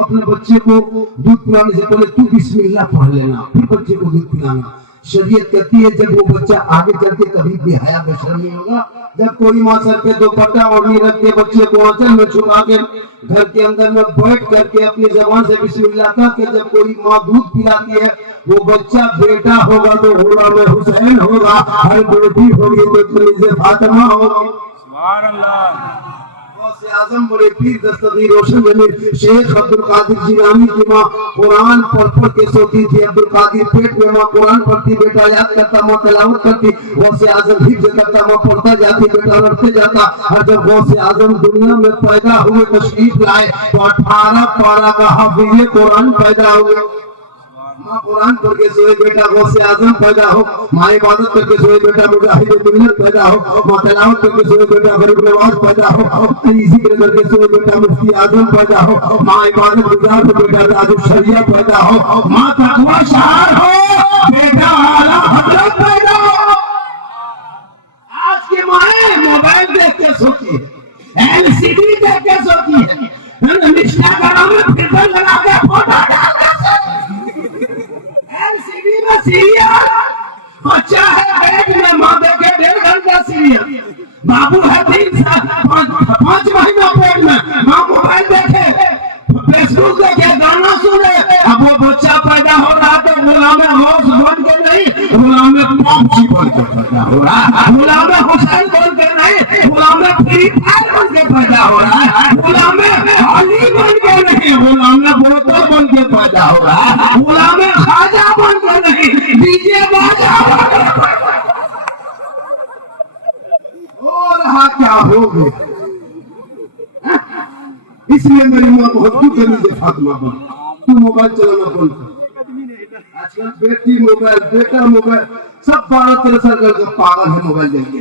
अपने बच्चे को दूध पिलाने से पहले तू बिस्मिल्लाह पढ़ लेना, फिर बच्चे को दूध पिलाना। शरीयत कहती है जब वो बच्चा आगे चल के कभी बेहया बेशर्म नहीं होगा। जब कोई माँ सर पे दुपट्टा ओढ़नी रख के बच्चे को आंचल में छुपा के घर के अंदर में बैठ करके अपनी जबान से बिस्मिल्लाह कह के जब कोई माँ दूध पिलाती है, वो बच्चा बेटा होगा तो गुलाम हुसैन होगा, हर बेटी होगी तो कलीज़े फातिमा होगी। सुभान अल्लाह। आजम बड़े पीर दस्तगीर रोशन जमीर शेख अब्दुल कादिर जिलानी की माँ कुरान पढ़ के सोती थी। अब्दुल कादिर पेट में माँ कुरान पढ़ती, बेटा याद करता, माँ तिलावत करती, गौसे आजम हिफ्ज करता, माँ पढ़ता जाती, बेटा लड़ते जाता। और जब गौसे आजम दुनिया में पैदा हुए तशरीफ लाए तो 18 पारा का हाफिज़े कुरान पैदा हुए। माँ कुरान पढ़ के सोए बेटा गौसे आजम पैदा हो, माँ इबादत करके सोए बेटा मुजाहिद मिल्लत पैदा हो, माँ तिलावत करके सोए बेटा गरीब नवाज पैदा हो, जिक्र करके सोए बेटा मुफ्ती आजम पैदा हो, माँ इबादत गुजार हो बेटा ताजुल शरिया पैदा हो, माँ तकवा शार हो बेटा आला हजरत पैदा हो। आज की माएं मोबाइल देख के सोती है, एलसीडी देख के सोती है, इंस्टाग्राम में फिल्टर लगा के फोटो डाल के एलसीडी में सीरियल, बच्चा है बेड में, माँ देखे 1.5 घंटा सीरियल, बाबू है 5 महीना पेट में, माँ मोबाइल देखे, फेसबुक देखे, गाना सुने। अब वो बच्चा पैदा हो रहा तो गुलाम गौस बन के नहीं, गुलाम पॉपची बन के पैदा हो रहा है, गुलाम हुसैन बन के नहीं, गुलाम फ्री फायर बन के पैदा हो रहा है, गुलाम अली बन के नहीं, गुलाम बोतल बन के पैदा हो रहा है, गुलाम खाजा बन के नहीं, डीजे बाजा बन के पैदा हो रहा। क्या हो गया? इसलिए मेरी माँ बहुत दुखी मुझे फातिमा बन, तू मोबाइल चलाना बंद कर। आजकल बेटी मोबाइल, बेटा मोबाइल, सब 12-13 साल का पागल है मोबाइल देख के,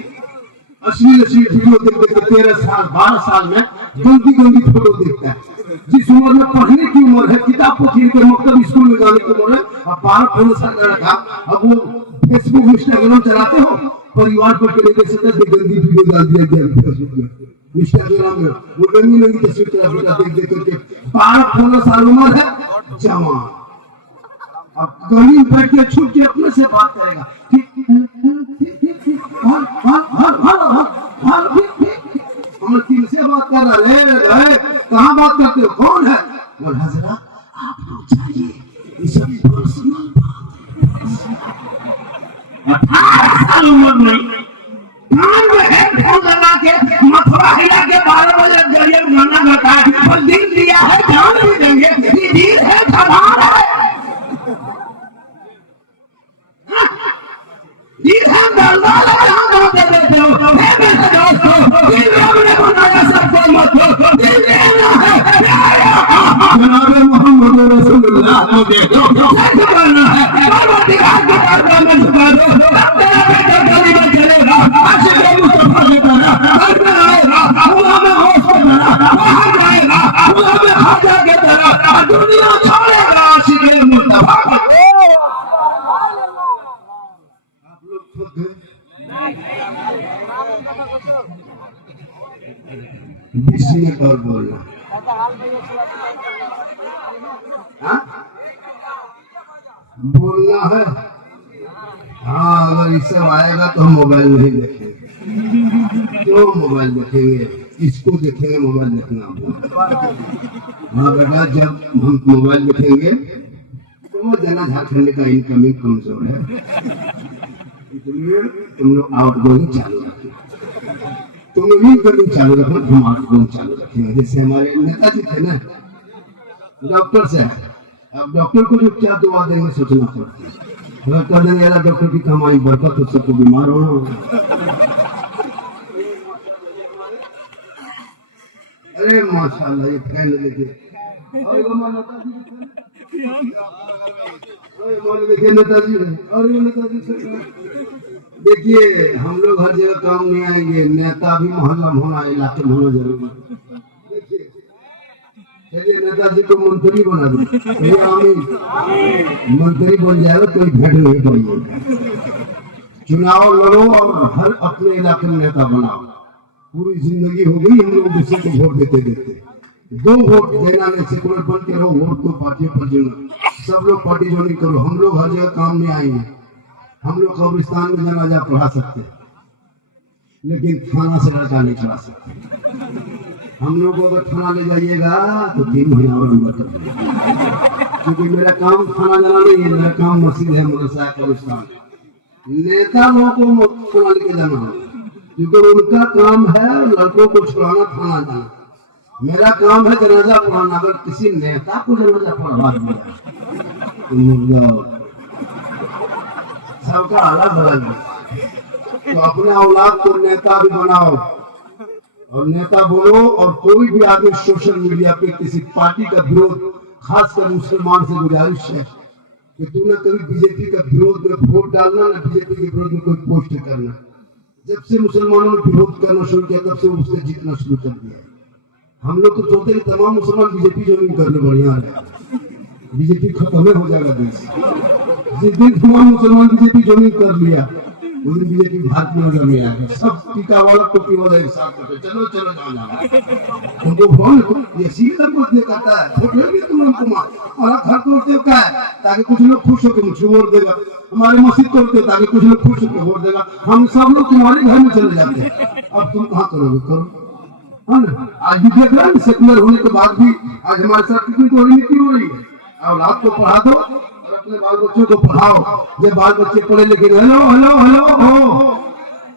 अश्लील वीडियो देख देख के 13 साल 12 साल में गंदी फोटो देखता है। जिस उम्र में पढ़ने की उम्र है, किताब को खरीद के मकतब स्कूल में जाने की उम्र है, अब 12-15 साल का लड़का अब वो फेसबुक इंस्टाग्राम चलाते हो, परिवार को देख सकते गंदी वीडियो डाल दिया गया फेसबुक में इंस्टाग्राम में, वो गंदी तस्वीर देख करके 12-15 साल उम्र है, जवान अब गली बैठ के छुप के अपने से बात करेगा, हम किनसे बात कर रहे हैं, कहाँ बात करते हो, कौन है? बोल हजरा आप लोग चाहिए, ये सब पर्सनल बात। 18 साल उम्र में कान में हेडफोन लगा के मथुरा हिला के 12 बजे जरिए गाना गाता है, और दिल दिया है जान भी देंगे, दिल है जवान है, दिल है दलदल है, हम दे देते हो, है मेरे दोस्तों, दिल हमने बनाया सबको मत हो, दिल देना है जनाब मोहम्मद रसूल 20 मिनट और बोलना। हाँ? बोलना है। हाँ, अगर ये सब आएगा तो हम मोबाइल नहीं देखेंगे। क्यों मोबाइल देखेंगे? इसको देखेंगे, मोबाइल देखना। हाँ बेटा, जब हम मोबाइल देखेंगे तो वो जना झारखंड का इनकमिंग कमजोर है, इसलिए तुम लोग आउटगोइंग चालू रखें। तुम इनकमिंग चालू रखो, हम आउटगोइंग चालू रखेंगे। जैसे हमारे नेताजी थे ना, डॉक्टर से अब डॉक्टर को जो क्या दुआ देंगे सोचना पड़ता है। अगर कर देंगे डॉक्टर की कमाई बरकत तो सबको बीमार होना होगा। अरे माशाल्लाह, ये फैन लेके देखिए नेताजी और नेताजी। देखिए, हम लोग हर जगह काम नहीं आएंगे, नेता भी मोहल्ला में होना, इलाके में होना जरूरी है। चलिए नेताजी को मंत्री बना दो, मंत्री बन जाएगा, कोई भेंट नहीं पड़ेगी। चुनाव लड़ो और हर अपने इलाके में नेता बनाओ। पूरी जिंदगी हो गई हम लोग दूसरे को वोट देते देते। 2 वोट देना नहीं, सेकुलर बन के रहो, वोट तो पार्टियों पर देना। सब लोग पार्टी ज्वाइनिंग करो। हम लोग हर जगह काम नहीं आएंगे। हम लोग कब्रिस्तान में जनाजा पढ़ा सकते, लेकिन थाना से लड़का नहीं चढ़ा सकते। हम लोग अगर थाना ले जाइएगा तो 3 महीना और अंदर कर देंगे, क्योंकि मेरा काम थाना जाना नहीं है, मेरा काम मस्जिद है, मदरसा, कब्रिस्तान। नेता लोगों को थाना लेके जाना है, क्योंकि उनका काम है लड़कों को छुड़ाना, थाना जाना। मेरा काम है जनाजा पढ़ाना। अगर किसी नेता को जनाजा पढ़वा दिया तो सबका अलग अलग। तो अपने औलाद को नेता भी बनाओ और नेता बोलो। और कोई भी आदमी सोशल मीडिया पे किसी पार्टी का विरोध, खासकर मुसलमान से गुजारिश है कि तूने कभी बीजेपी का विरोध में वोट डालना, ना बीजेपी के विरोध में कोई पोस्ट करना। जब से मुसलमानों ने विरोध करना शुरू किया, तब से उसने जीतना शुरू कर दिया। हम लोग तो सोचते कि तमाम मुसलमान बीजेपी ज्वाइन करने बढ़िया है, बीजेपी खत्म हो जाएगा देश। जिस दिन तमाम मुसलमान बीजेपी ज्वाइन कर लिया, उस दिन बीजेपी भारत में नजर में आएगा। सब टीका वाला, टोपी वाला एक साथ करते, चलो चलो जाओ। उनको फोन ये सीधा कुछ नहीं करता है, वोट लेंगे तुम हमको मार, और घर तोड़ते हो क्या है, ताकि कुछ लोग खुश होकर मुझे वोट देगा। हमारे मस्जिद तोड़ते हो ताकि कुछ लोग खुश होकर वोट देगा। हम सब लोग तुम्हारे घर में चले जाते हैं। अब तुम कहाँ करोगे? करो। आज भी देख रहे हैं, सेकुलर होने के बाद भी आज हमारे साथ कितनी नीति हो रही है। औलाद को पढ़ा दो और अपने बाल बच्चों को पढ़ाओ। जब बाल बच्चे पढ़े लिखे, हेलो हेलो हेलो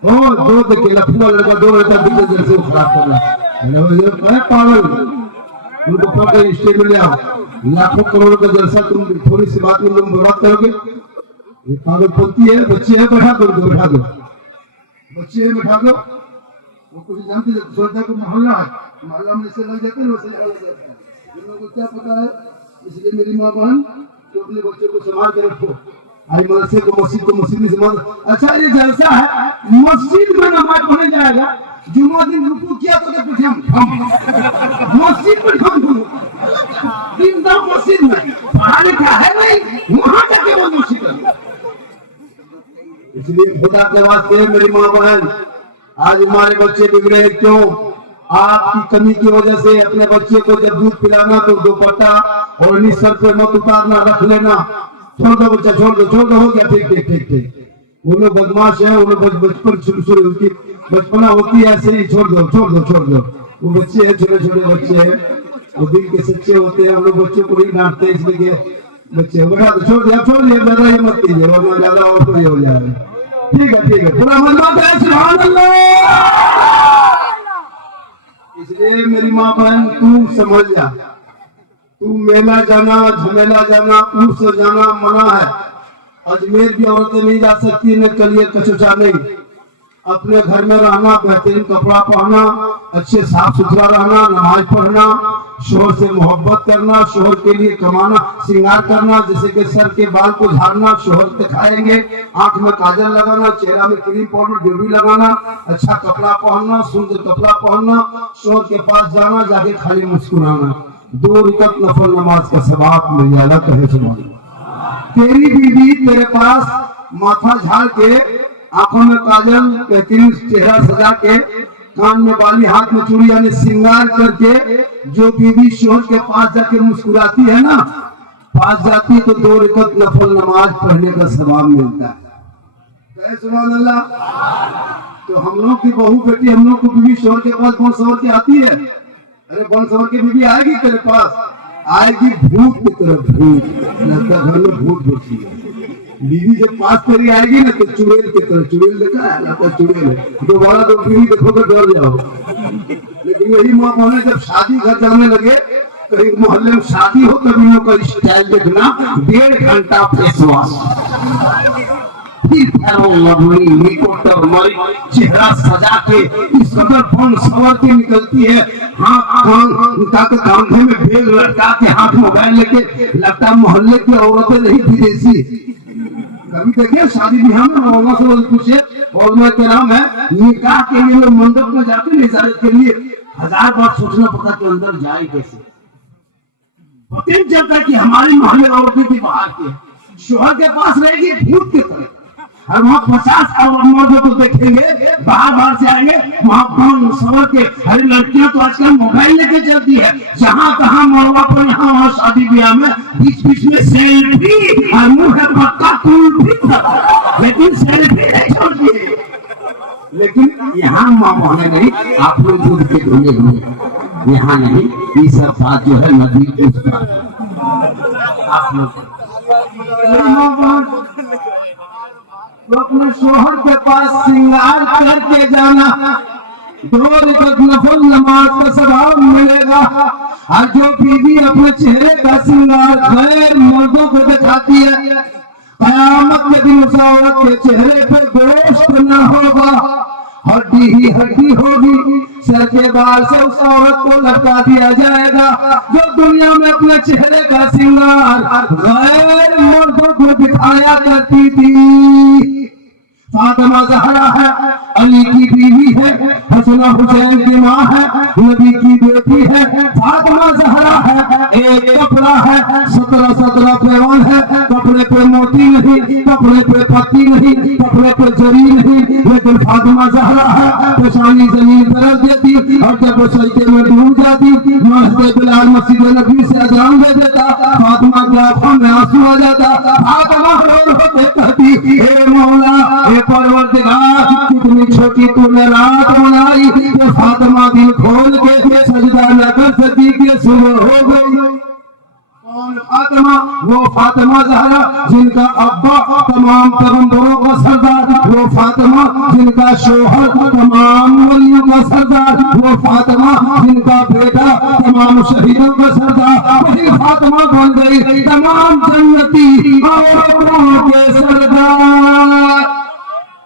ओ दो देखिए लफुआ लड़का, 2 लड़का दूसरे जगह से खराब कर रहा है। हेलो ये पागल, उनको पढ़कर स्टेज में ले आओ। लाखों करोड़ों का जलसा तुम थोड़ी सी बात में तुम बर्बाद करोगे। ये पागलपंती है। बच्चे है, बैठा दो, बैठा दो, बच्चे है, बैठा दो। वो कुछ जानते सोचता को मोहल्ला है, मोहल्ला में जैसे लग जाते हैं वैसे लग जाता है। इन लोगों को क्या पता है? इसलिए मेरी माँ बहन तो अपने बच्चों को संभाल के रखो। आई मदरसे को मस्जिद में संभाल। अच्छा, ये जलसा है, मस्जिद में नमाज पढ़ने जाएगा, जुम्मा दिन रुकू किया तो क्या पूछे हम मस्जिद में दिन दाम मस्जिद में पढ़ा लिखा है नहीं, वहां जाके वो मुश्किल। इसलिए खुदा के वास्ते मेरी माँ बहन, आज हमारे बच्चे बिगड़े क्यों? आपकी कमी की वजह से। अपने बच्चे को जब दूध पिलाना तो दुपट्टा और निस्सर पे मत उतारना, रख लेना। छोड़ दो बच्चा, छोड़ दो, हो गया, ठीक ठीक ठीक ठीक। वो लोग बदमाश है, वो लोग बचपन शुरू उनकी बचपना होती है ऐसे ही। छोड़ दो छोड़ दो छोड़ दो। वो बच्चे हैं, छोटे छोटे बच्चे हैं, वो दिल के सच्चे होते हैं। वो लोग बच्चों को नहीं डांटते, इसलिए बच्चे बैठा दो, छोड़ दिया, ज्यादा ये मत कीजिए, वरना ज्यादा और कोई हो जाएगा। ठीक है, पूरा मजबूत है। सुभान अल्लाह। इसलिए मेरी माँ बहन, तू समझ जा, तू मेला जाना, झमेला जाना, उर्स जाना मना है। अजमेर की औरतें नहीं जा सकती, न कलिए कचोचा नहीं। अपने घर में रहना, बेहतरीन कपड़ा पहनना, अच्छे साफ सुथरा रहना, नमाज पढ़ना, शोहर से मोहब्बत करना, शोहर के लिए कमाना, श्रृंगार करना, जैसे कि सर के बाल को झाड़ना, शोहर दिखाएंगे, आंख में काजल लगाना, चेहरा में क्रीम पाउडर जो भी लगाना, अच्छा कपड़ा पहनना, सुंदर कपड़ा पहनना, शोहर के पास जाना, जाके खाली मुस्कुराना। 2 रकात नफल नमाज का सवाब मिल जाएगा। कहे सुभान। तेरी बीवी तेरे पास माथा झाड़ के आंखों में काजल, बेहतरीन चेहरा सजा के, कान में बाली, हाथ में चूड़ी, यानी श्रृंगार करके जो बीवी शोहर के पास जाके मुस्कुराती है ना, पास जाती है तो 2 रकात नफल नमाज पढ़ने का सवाब मिलता है। सुभान अल्लाह। तो हम लोग की बहू बेटी, हम लोग को बीवी शोहर के पास कौन सवर के आती है? अरे कौन सवर की बीवी आएगी तेरे पास? आएगी भूत की तरफ, भूत लगता घर में भूत घुसी है। बीवी के पास तेरी आएगी ना तो चुड़ैल की तरह, चुड़ैल देखा है ना, चुड़ैल है। दोबारा तो बीवी देखो तो डर जाओ। लेकिन यही माँ बहने जब शादी घर जाने लगे, कहीं मोहल्ले में शादी हो तब इन लोग का स्टाइल देखना, 1.5 घंटा फेस वॉश, फिर चेहरा सजा के इस कदर फोन सवर के निकलती है, हाथ कांधे में बैग लटका के, हाथ मोबाइल लेके, लगता मोहल्ले की औरतें नहीं विदेशी। कभी देखिए शादी ब्याह में मौला से पूछे, और मैं क्या नाम है, निकाह के लिए मंडप में जाते निजारत के लिए 1000 बार सोचना पड़ता कि अंदर जाए कैसे। पता ही चलता कि हमारी मोहल्ले औरतें थी बाहर के, शोहर के पास रहेगी भूत की तरह। और वहाँ 50 और मर्दों को देखेंगे, बाहर से आएंगे, वहाँ कौन सवर के, हरी लड़कियां तो आजकल मोबाइल लेके चलती है, जहाँ कहाँ मरवा पर यहाँ वहाँ शादी ब्याह में बीच बीच में सेल्फी, और मुंह है पक्का कुल्फी, लेकिन सेल्फी नहीं छोड़ती है। लेकिन यहाँ माँ बहने नहीं, आप लोग दूध के धुले हुए, यहाँ नहीं, ये सब बात जो है नदी के उस पर आप लोग तो अपने शोहर के पास श्रृंगार करके जाना, 2 रकात नफल नमाज का सवाब मिलेगा। और जो बीवी अपने चेहरे का श्रृंगार गैर मर्दों को दिखाती है, कयामत के दिन उस औरत के चेहरे पे गोश्त न होगा, हड्डी ही हड्डी होगी। सर के बाल से उस औरत को लटका दिया जाएगा जो दुनिया में अपने चेहरे का श्रृंगार गैर मर्दों को दिखाया करती थी। फातिमा ज़हरा है, अली की बीवी है, हसन हुसैन की माँ है, नबी की बेटी है। फातिमा ज़हरा है, एक कपड़ा है, 17 पैवान है, कपड़े पे मोती नहीं, कपड़े पे पत्ती नहीं, कपड़े पे जरी नहीं, लेकिन फातिमा ज़हरा है, पेशानी जमीन तरफ देती, और जब वो सजदे में डूब जाती, मस्जिद बिलाल मस्जिद नबी से अजान दे देता, फातिमा की आंखों में आंसू आ जाता। फातिमा रो रो के कहती, हे मौला, हे परवरदिगार, कितनी छोटी तूने रात बनाई कि फातिमा दिल खोल के सजदा न कर सकी कि सुबह हो गई। कौन फातिमा? वो फातिमा ज़हरा जिनका अब्बा तमाम पैगंबरों का सरदार, वो फातिमा जिनका शोहर तमाम वलियों का सरदार, वो फातिमा जिनका बेटा तमाम शहीदों का सरदार, वही फातिमा बन गई तमाम जन्नती औरतों के सरदार।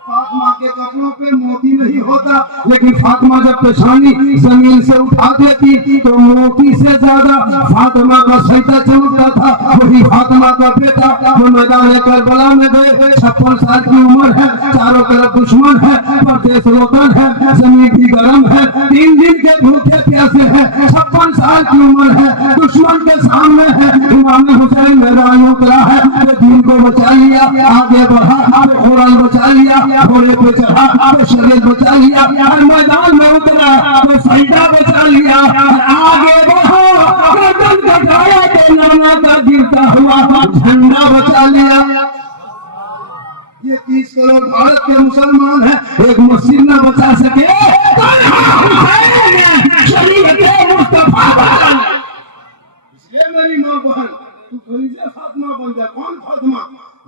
फातिमा के कपड़ों पे मोती नहीं होता, लेकिन फातिमा जब पेशानी जमीन से उठा देती तो मोती से ज्यादा फातिमा का सजदा चमकता था। वही फातिमा का बेटा वो मैदान करबला में गए, 56 साल की उम्र है, चारों तरफ दुश्मन है, परदेश रोकन है, जमीन भी गर्म है, 3 दिन के भूखे प्यासे है, 56 साल की उम्र है, दुश्मन के सामने है। इमाम हुसैन मैदान उतरा है, तो दीन को बचा लिया, आगे बढ़ा, कुरान बचा लिया, घोड़े पे चढ़ा, शरीयत बचा लिया, मैदान में उतरा तो सजदा बचा लिया, आगे बढ़ो, गर्दन कटाया तो नाना का गिरता हुआ झंडा बचा लिया। ये 30 करोड़ भारत के मुसलमान हैं, एक मस्जिद न बचा सके, इसलिए मेरी माँ बहन तू खलीफा फातिमा बन जा। कौन फातिमा?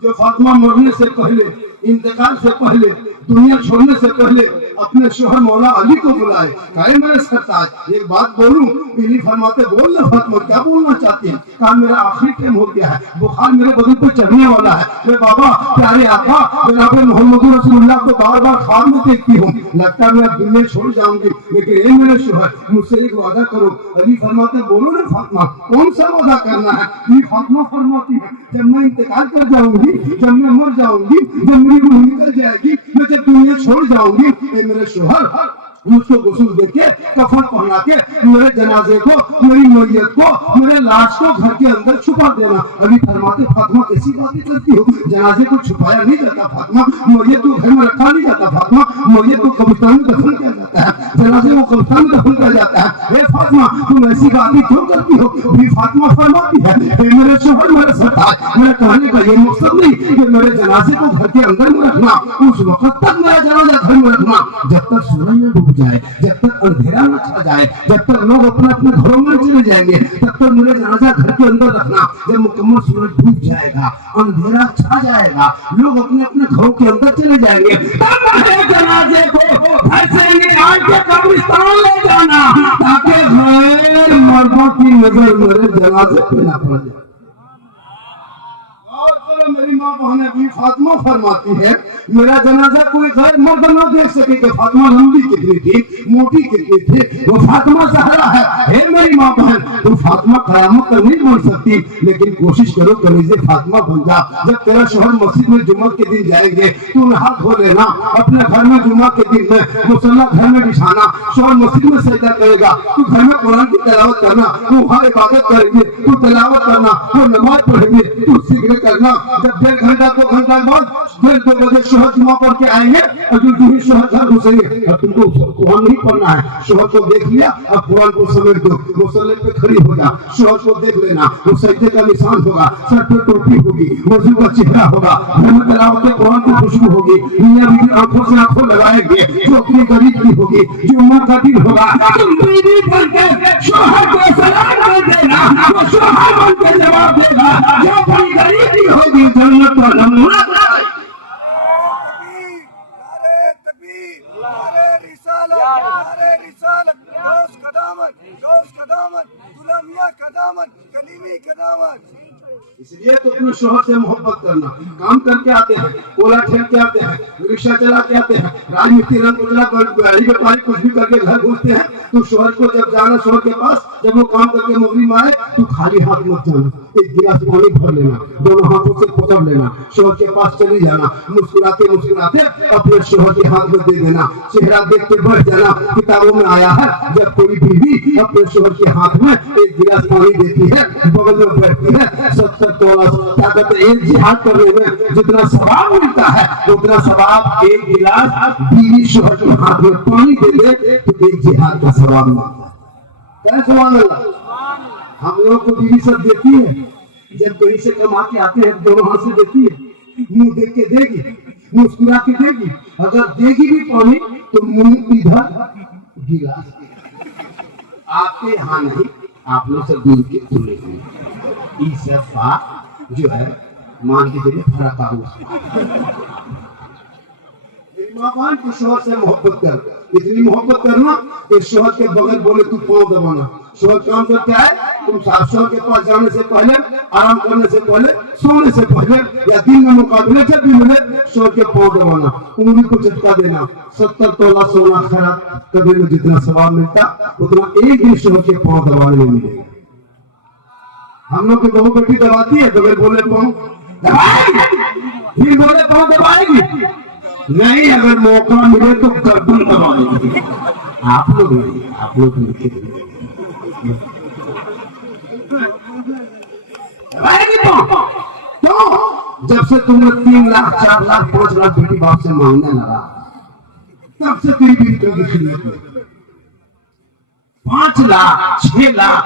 जो फातिमा मरने से पहले, इंतकाल से पहले, दुनिया छोड़ने से पहले अपने शोहर मौला अली को बुलाए, कहे मेरे सरताज एक बात बोलूं? इन्हीं फरमाते, बोल ना फातिमा, क्या बोलना चाहती है? कहा मेरा आखिरी टाइम हो गया है, बुखार मेरे बदन पे चढ़ने वाला है। मैं बाबा प्यारे आका जनाब मोहम्मद रसूलुल्लाह को बार बार ख्वाब में देखती हूँ, लगता है मैं दुनिया छोड़ जाऊंगी, लेकिन ये मेरे शोहर मुझसे एक वादा करो। अली फरमाते, बोलो ना फातिमा, कौन सा वादा करना है? ये फातिमा फरमाती है, जब मैं इंतकाल कर जाऊंगी, जब मैं मर जाऊंगी, जब मेरी रूह निकल जाएगी, मैं जब दुनिया छोड़ जाऊंगी, मेरे शोहर मुझको गुस्ल देके कफन पहना के मेरे जनाजे को, मेरी मैयत को, मेरे लाश को घर के अंदर छुपा देना। अभी फरमाते फातिमा कैसी बातें करती हो, जनाजे को छुपाया नहीं जाता फातिमा, मैयत को घर में रखा नहीं जाता फातिमा, मैयत को कब्रिस्तान में दफन किया जाता है, जनाजे को कब्रिस्तान में दफन किया जाता है। हे फातिमा तुम ऐसी बातें क्यों करती हो? अभी फातिमा फरमाती है हे मेरे शोहर मेरे सरदार, मेरे कहने का ये मकसद नहीं कि मेरे जनाजे को घर के अंदर में रखना, उस वक्त तक मेरा जनाजा घर में रखना जब तक सूरज न डूब जाए, जब तक अंधेरा न छा जाए, जब तक लोग अपने अपने घरों में चले जाएंगे, तब तक मेरे जनाजा घर के अंदर रखना। जब मुकम्मल सूरज डूब जाएगा, अंधेरा छा जाएगा, लोग अपने अपने घरों के अंदर चले जाएंगे, तब मेरे जनाजे को घर से निकाल के कब्रिस्तान ले जाना ताकि गैर मर्दों की नजर मेरे जनाजे पे न पड़ जाए। मेरी माँ बहन भी फातिमा फरमाती है मेरा जनाजा कोई गैर मर्द न देख सके कि फातिमा लंबी कितनी थी, मोटी कितनी थी, वो फातिमा ज़हरा है। हे मेरी माँ बहन तू फातिमा कयामत तक नहीं बन सकती, लेकिन कोशिश करो कलीजे फातिमा बन जा। जब तेरा शोहर मस्जिद में जुम्मा के दिन जाएंगे तू नहा धो लेना, अपने घर में जुम्मा के दिन में मुसल्ला घर में बिछाना, शोहर मस्जिद में सजदा करेगा, तू घर में कुरान की तिलावत करना, तू वहाँ इबादत करेंगे, तू तिलावत करना, तू नमाज पढ़ेंगे, तू जिक्र करना। जब 1.5 घंटा 2 घंटा बाद 1:30 बजे शोहर जुम्मा पढ़ के आएंगे और जो शोहर घर घुसेंगे, अब तुमको कुरान नहीं पढ़ना है, शोहर को देख लिया अब कुरान को समेट दो, मुसल्ले पे खड़ी हो जा, शोहर को देख लेना, वो सजदे का निशान होगा, सर पे टोपी होगी, वजू का चेहरा होगा, घर में तिलावत कुरान की खुशबू होगी, मियां बीवी आंखों से आंखों लगाएंगे, जो अपनी गरीब की होगी, जुम्मा का दिन होगा, तुम बीवी बन के शोहर को सलाम कर देना, वो शोहर बन के जवाब देगा, जो अपनी गरीबी होगी जन्नत का नमूना। इसलिए तो अपने शोहर से मोहब्बत करना, काम करके आते हैं, ओला ठेल के आते हैं, रिक्शा चला के आते हैं, राजमिस्त्री रंग उजला गाड़ी व्यापारी कुछ भी करके घर घुसते हैं, तो शोहर को जब जाना शोहर के पास, जब वो काम करके मगरिब में आए तो खाली हाथ मत जाना, एक गिलास पानी भर लेना, दोनों हाथों से पकड़ लेना, शोहर के पास चली जाना, मुस्कुराते मुस्कुराते अपने शोहर के हाथ में दे देना, चेहरा देख के बैठ जाना। किताबों में आया है जब कोई बीवी अपने शोहर के हाथ में एक गिलास पानी देती है, बगल में बैठती है, 70 तोला क्या कहते हैं, एक जिहाद करने में जितना सवाब मिलता है उतना सवाब एक गिलास बीवी शोहर के हाथ में पानी दे दे तो एक जिहाद का सवाब मिलता है। सुभान अल्लाह। हम लोग को बीवी सब देती है, जब कहीं से कमा के आते हैं दोनों हाथ से देती है, मुंह देख के देगी, मुस्कुरा के देगी, अगर देगी भी पानी तो मुंह इधर गिलास आपके यहाँ नहीं, आप लोग सब दूर के तुले हुए सब बात जो है मान के चलिए फर्क आ ईमान को शोहर से मोहब्बत कर, इतनी मोहब्बत करना कि शोहर के बगल बोले तू पाँव दबाना। शोहर काम करते है तुम शोहर के पास जाने से पहले, आराम करने से पहले, सोने से पहले या दिन में मुकाबले जब भी मिले शोहर के पाँव दबाना, उंगली को झटका देना। 70 तोला सोना खैरात करने में जितना सवाब मिलता उतना एक दिन शोहर के पाँव दबाने में मिलेगा। हम लोग की बहू बेटी दबाती है, बगैर बोले पाँव दबाएगी, फिर बोले पाँव दबाएगी नहीं, अगर मौका मिले तो गर्दन दबाएगी। आप लोग दबाएगी तो जब से तुमने 3 लाख 4 लाख 5 लाख बेटी बाप से मांगने लगा तब से तेरी बेटी की खिदमत में 5 लाख 6 लाख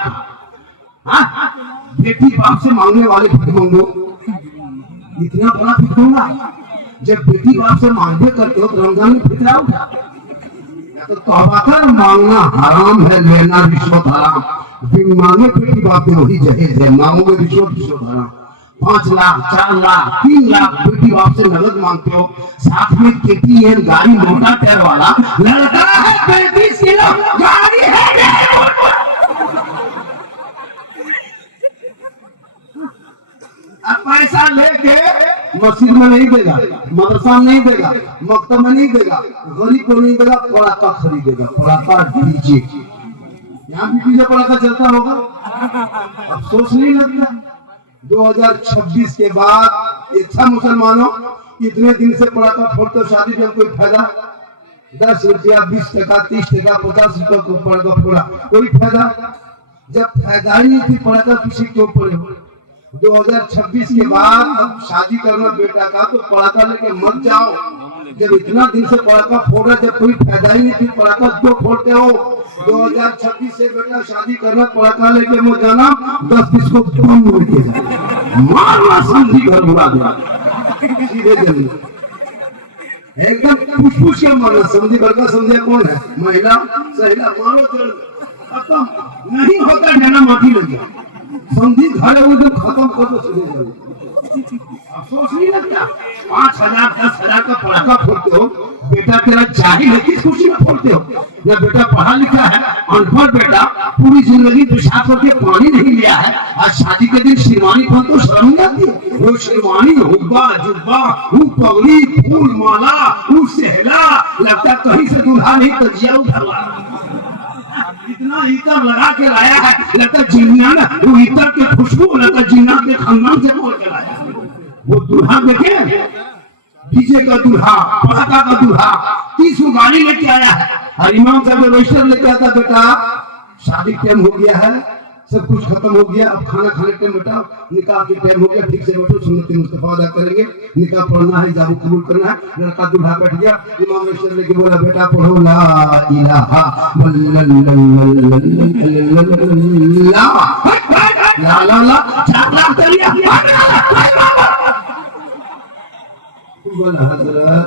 बेटी बाप से मांगने वाले भिखमंगो इतना बड़ा भिखमंगा। जब बेटी बाप से मांगे करते हो तो रमजान में फितरा उठा तो तौबा कर, मांगना हराम है, लेना रिश्वत हराम। बिन मांगे बेटी बाप में वही जहेज है, मांगोगे रिश्वत हराम। 5 लाख 4 लाख 3 लाख बेटी बाप से नगद मांगते हो, साथ में KTM गाड़ी मोटा टायर वाला लड़का है, 35 किलो गाड़ी है, पैसा लेके मस्जिद में नहीं देगा, मदरसा में नहीं देगा, मकतब में नहीं देगा, गरीब को नहीं देगा, पड़ाका खरीदेगा, पड़ाका डीजे। यहाँ भी डीजे पड़ाका चलता होगा, अफसोस नहीं लगता। 2026 के बाद अच्छा मुसलमानों इतने दिन से पड़ाका फोड़ते शादी में कोई फायदा 10 रुपया 20 टका 30 टका 50 रुपया को पड़ेगा पूरा, कोई फायदा? जब फायदा ही नहीं थी पड़ेगा किसी क्यों पड़े? 2026 के बाद अब शादी करना बेटा का तो पड़ाका लेके मत जाओ। जब इतना दिन से पड़ाका फोड़ा, जब कोई फायदा ही नहीं थी पड़ाका क्यों फोड़ते हो? 2026 से बेटा शादी करना पड़ाका लेके मत जाना, 10-20 को बम लेके जाना, मारना समझी घर बुला देना सीधे जल्दी एकदम पुष्पुष के मारना। समझी घर का समझे कौन है? महिला सहिला मारो चल खत्म नहीं होता, जाना माफी लगे समझी घर है वो तो खत्म कर दो सीधे जल्दी। अफसोस नहीं लगता? 5,000 10,000 का पड़ाका फोड़ते हो, बेटा तेरा जाहिल है किस खुशी में फोड़ते हो? या बेटा पढ़ा लिखा है, अनपढ़ बेटा पूरी जिंदगी पेशाब करके पानी नहीं लिया है, आज शादी के दिन शेरवानी पहन तो शर्म नहीं आती है? वो शेरवानी हुब्बा जुब्बा वो पगड़ी फूल माला वो सेहला, लगता कहीं से दूल्हा नहीं तजिया उठा इतना इतर लगा के लाया है, लगता जिन्ना ना वो इतर के खुशबू लगता जिन्ना के खानदान से बोल के लाया। वो दूल्हा देखे डीजे का दूल्हा, पटाखा का दूल्हा, 30 गाड़ी लेके आया है और इमाम साहब रजिस्टर लेके आता, बेटा शादी टाइम हो गया है, सब कुछ खत्म हो गया, अब खाना खाने टाइम बेटा निकाह के टाइम हो गया, ठीक से बैठो सुन्नत मुस्तफा अदा करेंगे, निकाह पढ़ना है, इजाजत कबूल करना है। लड़का दूल्हा बैठ गया, इमाम रजिस्टर लेके बोला बेटा पढ़ो ला इलाहा ला ला ला बोला हजरत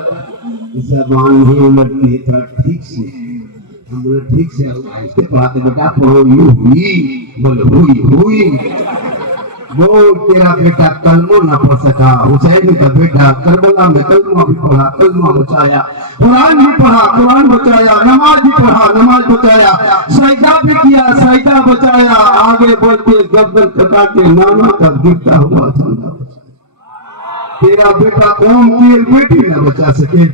जबान ही उलटती है थोड़ा ठीक से, हम बोले ठीक से आहिस्ते पढ़ाते बेटा पढ़ो यू हुई, बोले हुई बोल तेरा बेटा कलमो ना पढ़ सका, हुसैन का बेटा करबला में कलमा भी पढ़ा, कलमा बचाया, कुरान भी पढ़ा, कुरान बचाया, नमाज भी पढ़ा, नमाज बचाया, सजदा भी किया, सजदा बचाया, आगे बढ़ के गर्दन कटा के नाना का गिरता हुआ चंदा बचाया। तेरा बेटा कौम की एक बेटी न बचा सके,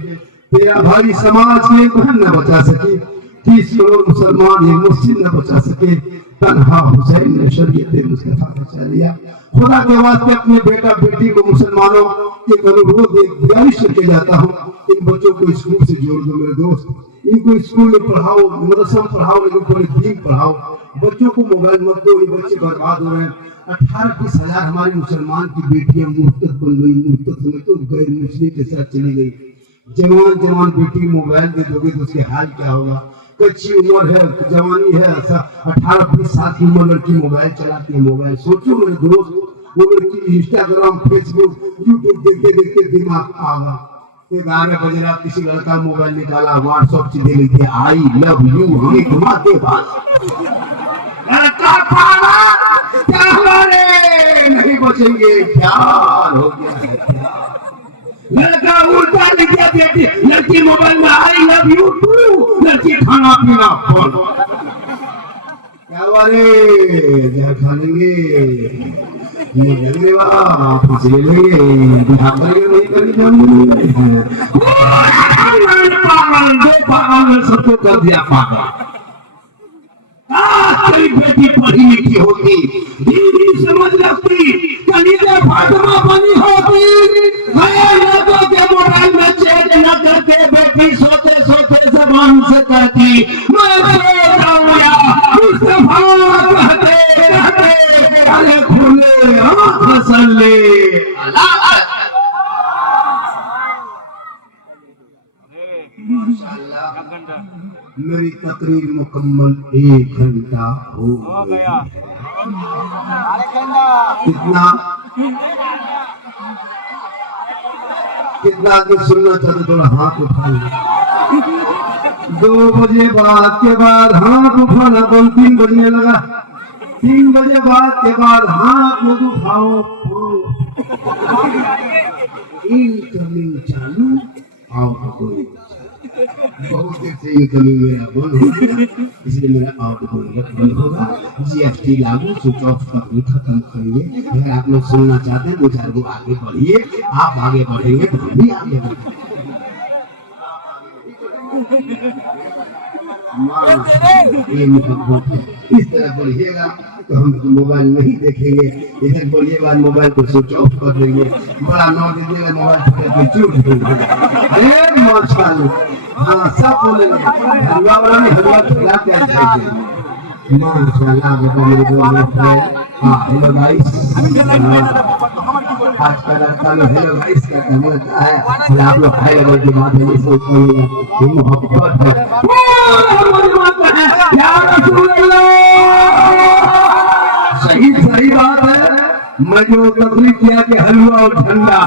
तेरा भाई समाज की एक बहन न बचा सके, 30 करोड़ मुसलमान एक मुस्लिम न बचा सके, तन्हा हुसैन ने शरीयत मुस्तफा बचा लिया। खुदा के वास्ते अपने बेटा बेटी को मुसलमानों एक अनुरोध एक गुजारिश करके जाता हूँ, इन बच्चों को स्कूल से जोड़ दो मेरे दोस्त, इनको स्कूल में पढ़ाओ, मदरसा में पढ़ाओ, लेकिन थोड़े दीन पढ़ाओ, बच्चों को मोबाइल मत दो, ये बच्चे बर्बाद हो रहे हैं। 18-20 हजार हमारे मुसलमान की बेटियां मुर्तद बन गई, मुर्तद समय तो गैर मुस्लिम के साथ चली गई। जवान बेटी मोबाइल दे दोगे तो उसके हाल क्या होगा? कच्ची उम्र है, जवानी है, 18-20 साल की उम्र लड़की मोबाइल चलाती है। मोबाइल सोचो मेरे दोस्त, वो लड़की इंस्टाग्राम फेसबुक यूट्यूब देखते देखते दिमाग पागल। 11 बजे रात किसी लड़का मोबाइल निकाला, व्हाट्सएप सीधे लिखे आई लव यू, हमें घुमा के पास लड़का पागल, क्या हमारे नहीं बचेंगे, प्यार हो गया है प्यार। लड़का उल्टा लिख दिया बेटी, लड़की मोबाइल में आई लव यू टू, लड़की खाना पीना फोन, क्या वाले जहाँ खा लेंगे ये लगने वाला फंस ले लेंगे, बिहार करेंगे नहीं करेंगे पागल, दो पागल सबको कर दिया पागल। तेरी बेटी पढ़ी लिखी होती, दीदी समझ रखती, कलीजा फातिमा बनी होती, लोगों के मोबाइल में चेक न करके बेटी सोते सोते जबान से कहती मैं सो जाऊंगा, मुस्तफा कहते कहते अरे खुले आँख सल्ले मेरी तकरीर मुकम्मल 1 घंटा हो गया। कितना आगे सुनना चाहते थोड़ा हाथ उठाइए। 2 बजे बाद के बाद हाथ उठाना, 3 बजने लगा, 3 बजे बाद के बाद हाथ मत उठाओ, इनकमिंग चालू आउटगोइंग। बहुत देर से इनकमिंग मेरा बंद हो गया, इसलिए मेरा आउटगोइंग बंद होगा। जीएसटी लागू, स्विच ऑफ करके खत्म करिए। अगर आप लोग सुनना चाहते हैं 2-4 को आगे बढ़िए, आप आगे बढ़ेंगे तो हम भी आगे बढ़ेंगे। ये मोहब्बत है, इस तरह बढ़िएगा तो हम मोबाइल नहीं देखेंगे, इधर बोलिएगा मोबाइल को स्विच ऑफ कर देंगे, बड़ा नौ दीजिएगा मोबाइल पकड़ के चूट देंगे। माशाल्लाह हाँ सब बोलेंगे हलवा वाला नहीं हलवा खिला के चाहिए माशाल्लाह बेटा मेरे दोस्त हाँ हेलो गाइस आज का लड़का लोग हेलो गाइस का कहने लगता है और आप लोग हाय लेवल की बात नहीं सोच रहे हैं ये मोहब्बत है या रसूल अल्लाह सही सही बात है मैं जो तकलीफ किया कि हलवा और झंडा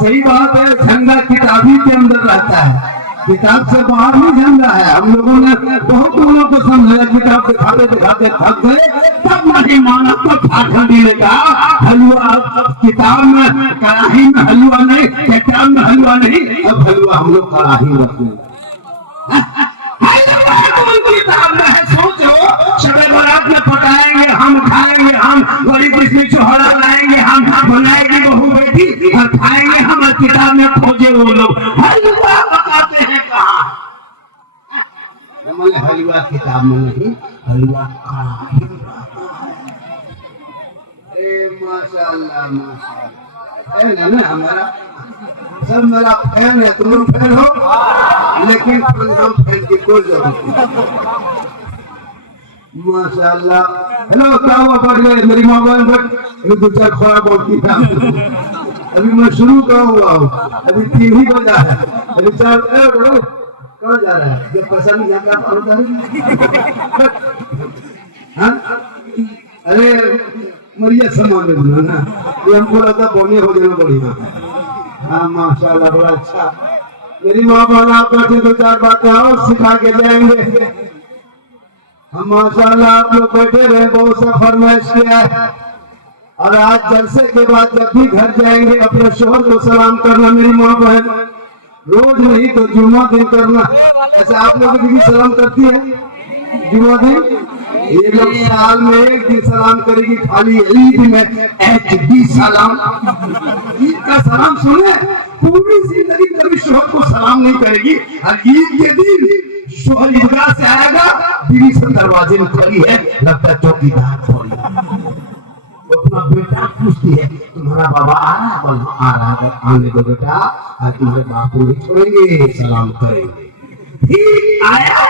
सही बात है झंडा किताबी के अंदर रहता है किताब से बाहर नहीं झंडा है हम लोगों ने बहुत लोगों को समझाया किताब दिखाते दिखाते थक गए तब नहीं माना तो ठाठंडी ने कहा हलवा अब किताब में कड़ाही में हलवा नहीं किताब में हलवा नहीं अब हलवा हम लोग कड़ाही में रखते हैं किताब में है सोचो शबे बारात में पकाएंगे हम खाएंगे हम बड़ी किस्म चौहरा लाएंगे हम बनाएंगे बहू बेटी और खाएंगे हम किताब में खोजे वो लोग हलवा पकाते हैं कहाँ हलवा किताब में नहीं हलवा कड़ाही माशाल्लाह माशाल्लाह है ना हमारा सब मेरा फैन है तुम लोग फैन हो लेकिन फैन की कोई जरूरत नहीं माशाल्लाह हेलो क्या हुआ बढ़ गए मेरी माँ बहन बट दो चार खोरा बोलती था अभी मैं शुरू का हुआ हूँ अभी 3 ही बजा है अभी 4 कहाँ जा रहा है जब पैसा नहीं जाता हाँ अरे मरिया सामान में ना ये हमको लगता बोने हो जाना बढ़िया हाँ माशाल्लाह बड़ा अच्छा मेरी माँ बहन आप बैठे 2-4 बातें और सिखा के जाएंगे हम माशाल्लाह आप लोग बैठे रहे बहुत सा फरमाइश किया है और आज जलसे के बाद जब भी घर जाएंगे अपने शोहर को सलाम करना मेरी माँ बहन रोज नहीं तो जुम्मा दिन करना ऐसा आप लोगों की भी सलाम करती है जुम्मा दिन ये लोग साल में 1 दिन सलाम करेगी खाली ईद में HD सलाम ईद का सलाम सुने पूरी जिंदगी कभी शोहर को सलाम नहीं करेगी और ईद के दिन शोहर ईदगाह से आएगा बीवी से दरवाजे में खड़ी है लगता चौकीदार थोड़ी अपना बेटा पूछती है तुम्हारा बाबा आ रहा है बोल आ रहा है आने दो बेटा आज तुम्हारे बाप को नहीं छोड़ेंगे सलाम करेंगे ठीक आया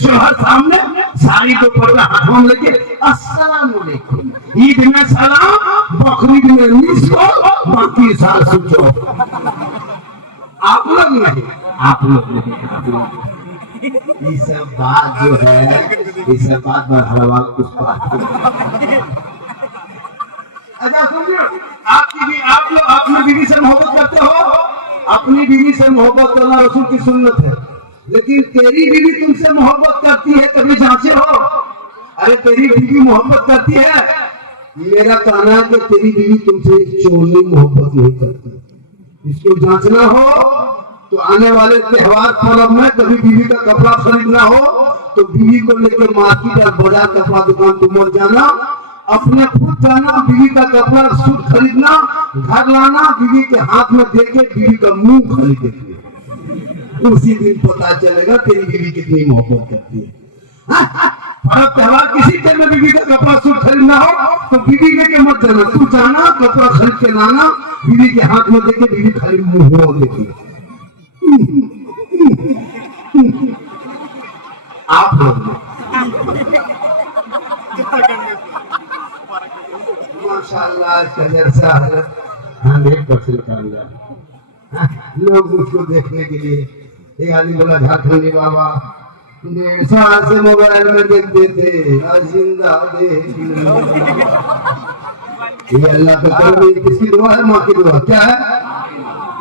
शोहर सामने साड़ी को पर्दा हाथों में लेके अस्सलाम वालेकुम ईद में सलाम बकरीद में निस्को बाकी साल सोचो आप लोग नहीं आप लोग नहीं ये सब बात जो है ये सब बात बढ़ावा कुछ बात अच्छा सुनिए आपकी भी आप लोग अपनी बीवी से मोहब्बत करते हो अपनी बीवी से मोहब्बत करना रसूल की सुन्नत है लेकिन तेरी बीवी तुमसे मोहब्बत करती है कभी जांचे हो अरे तेरी बीवी मोहब्बत करती है मेरा कहना है कि तेरी बीवी तुमसे चोरी मोहब्बत नहीं करती इसको जांचना हो तो आने वाले त्योहार पर्व में कभी बीवी का कपड़ा खरीदना हो तो बीवी को लेकर मार्केट और बाजार कपड़ा दुकान तुम मत जाना अपने खुद जाना बीवी का कपड़ा सूट खरीदना घर लाना बीवी के हाथ में देके बीवी का मुंह खरीदे उसी दिन पता चलेगा तेरी बीवी कितनी मोहब्बत करती है और त्योहार किसी के में बीवी का कपड़ा सूट खरीदना हो तो बीवी के मत जाना तू जाना कपड़ा खरीद के लाना बीवी के हाथ में देके बीवी खाली मुंह देती है आप लोग माशाल्लाह का जलसा 100% कामयाब लोग मुझको देखने के लिए एक आदमी बोला झारखंडी बाबा से मोबाइल में देखते थे जिंदा देख ये अल्लाह का करम किसकी दुआ है माँ की दुआ क्या है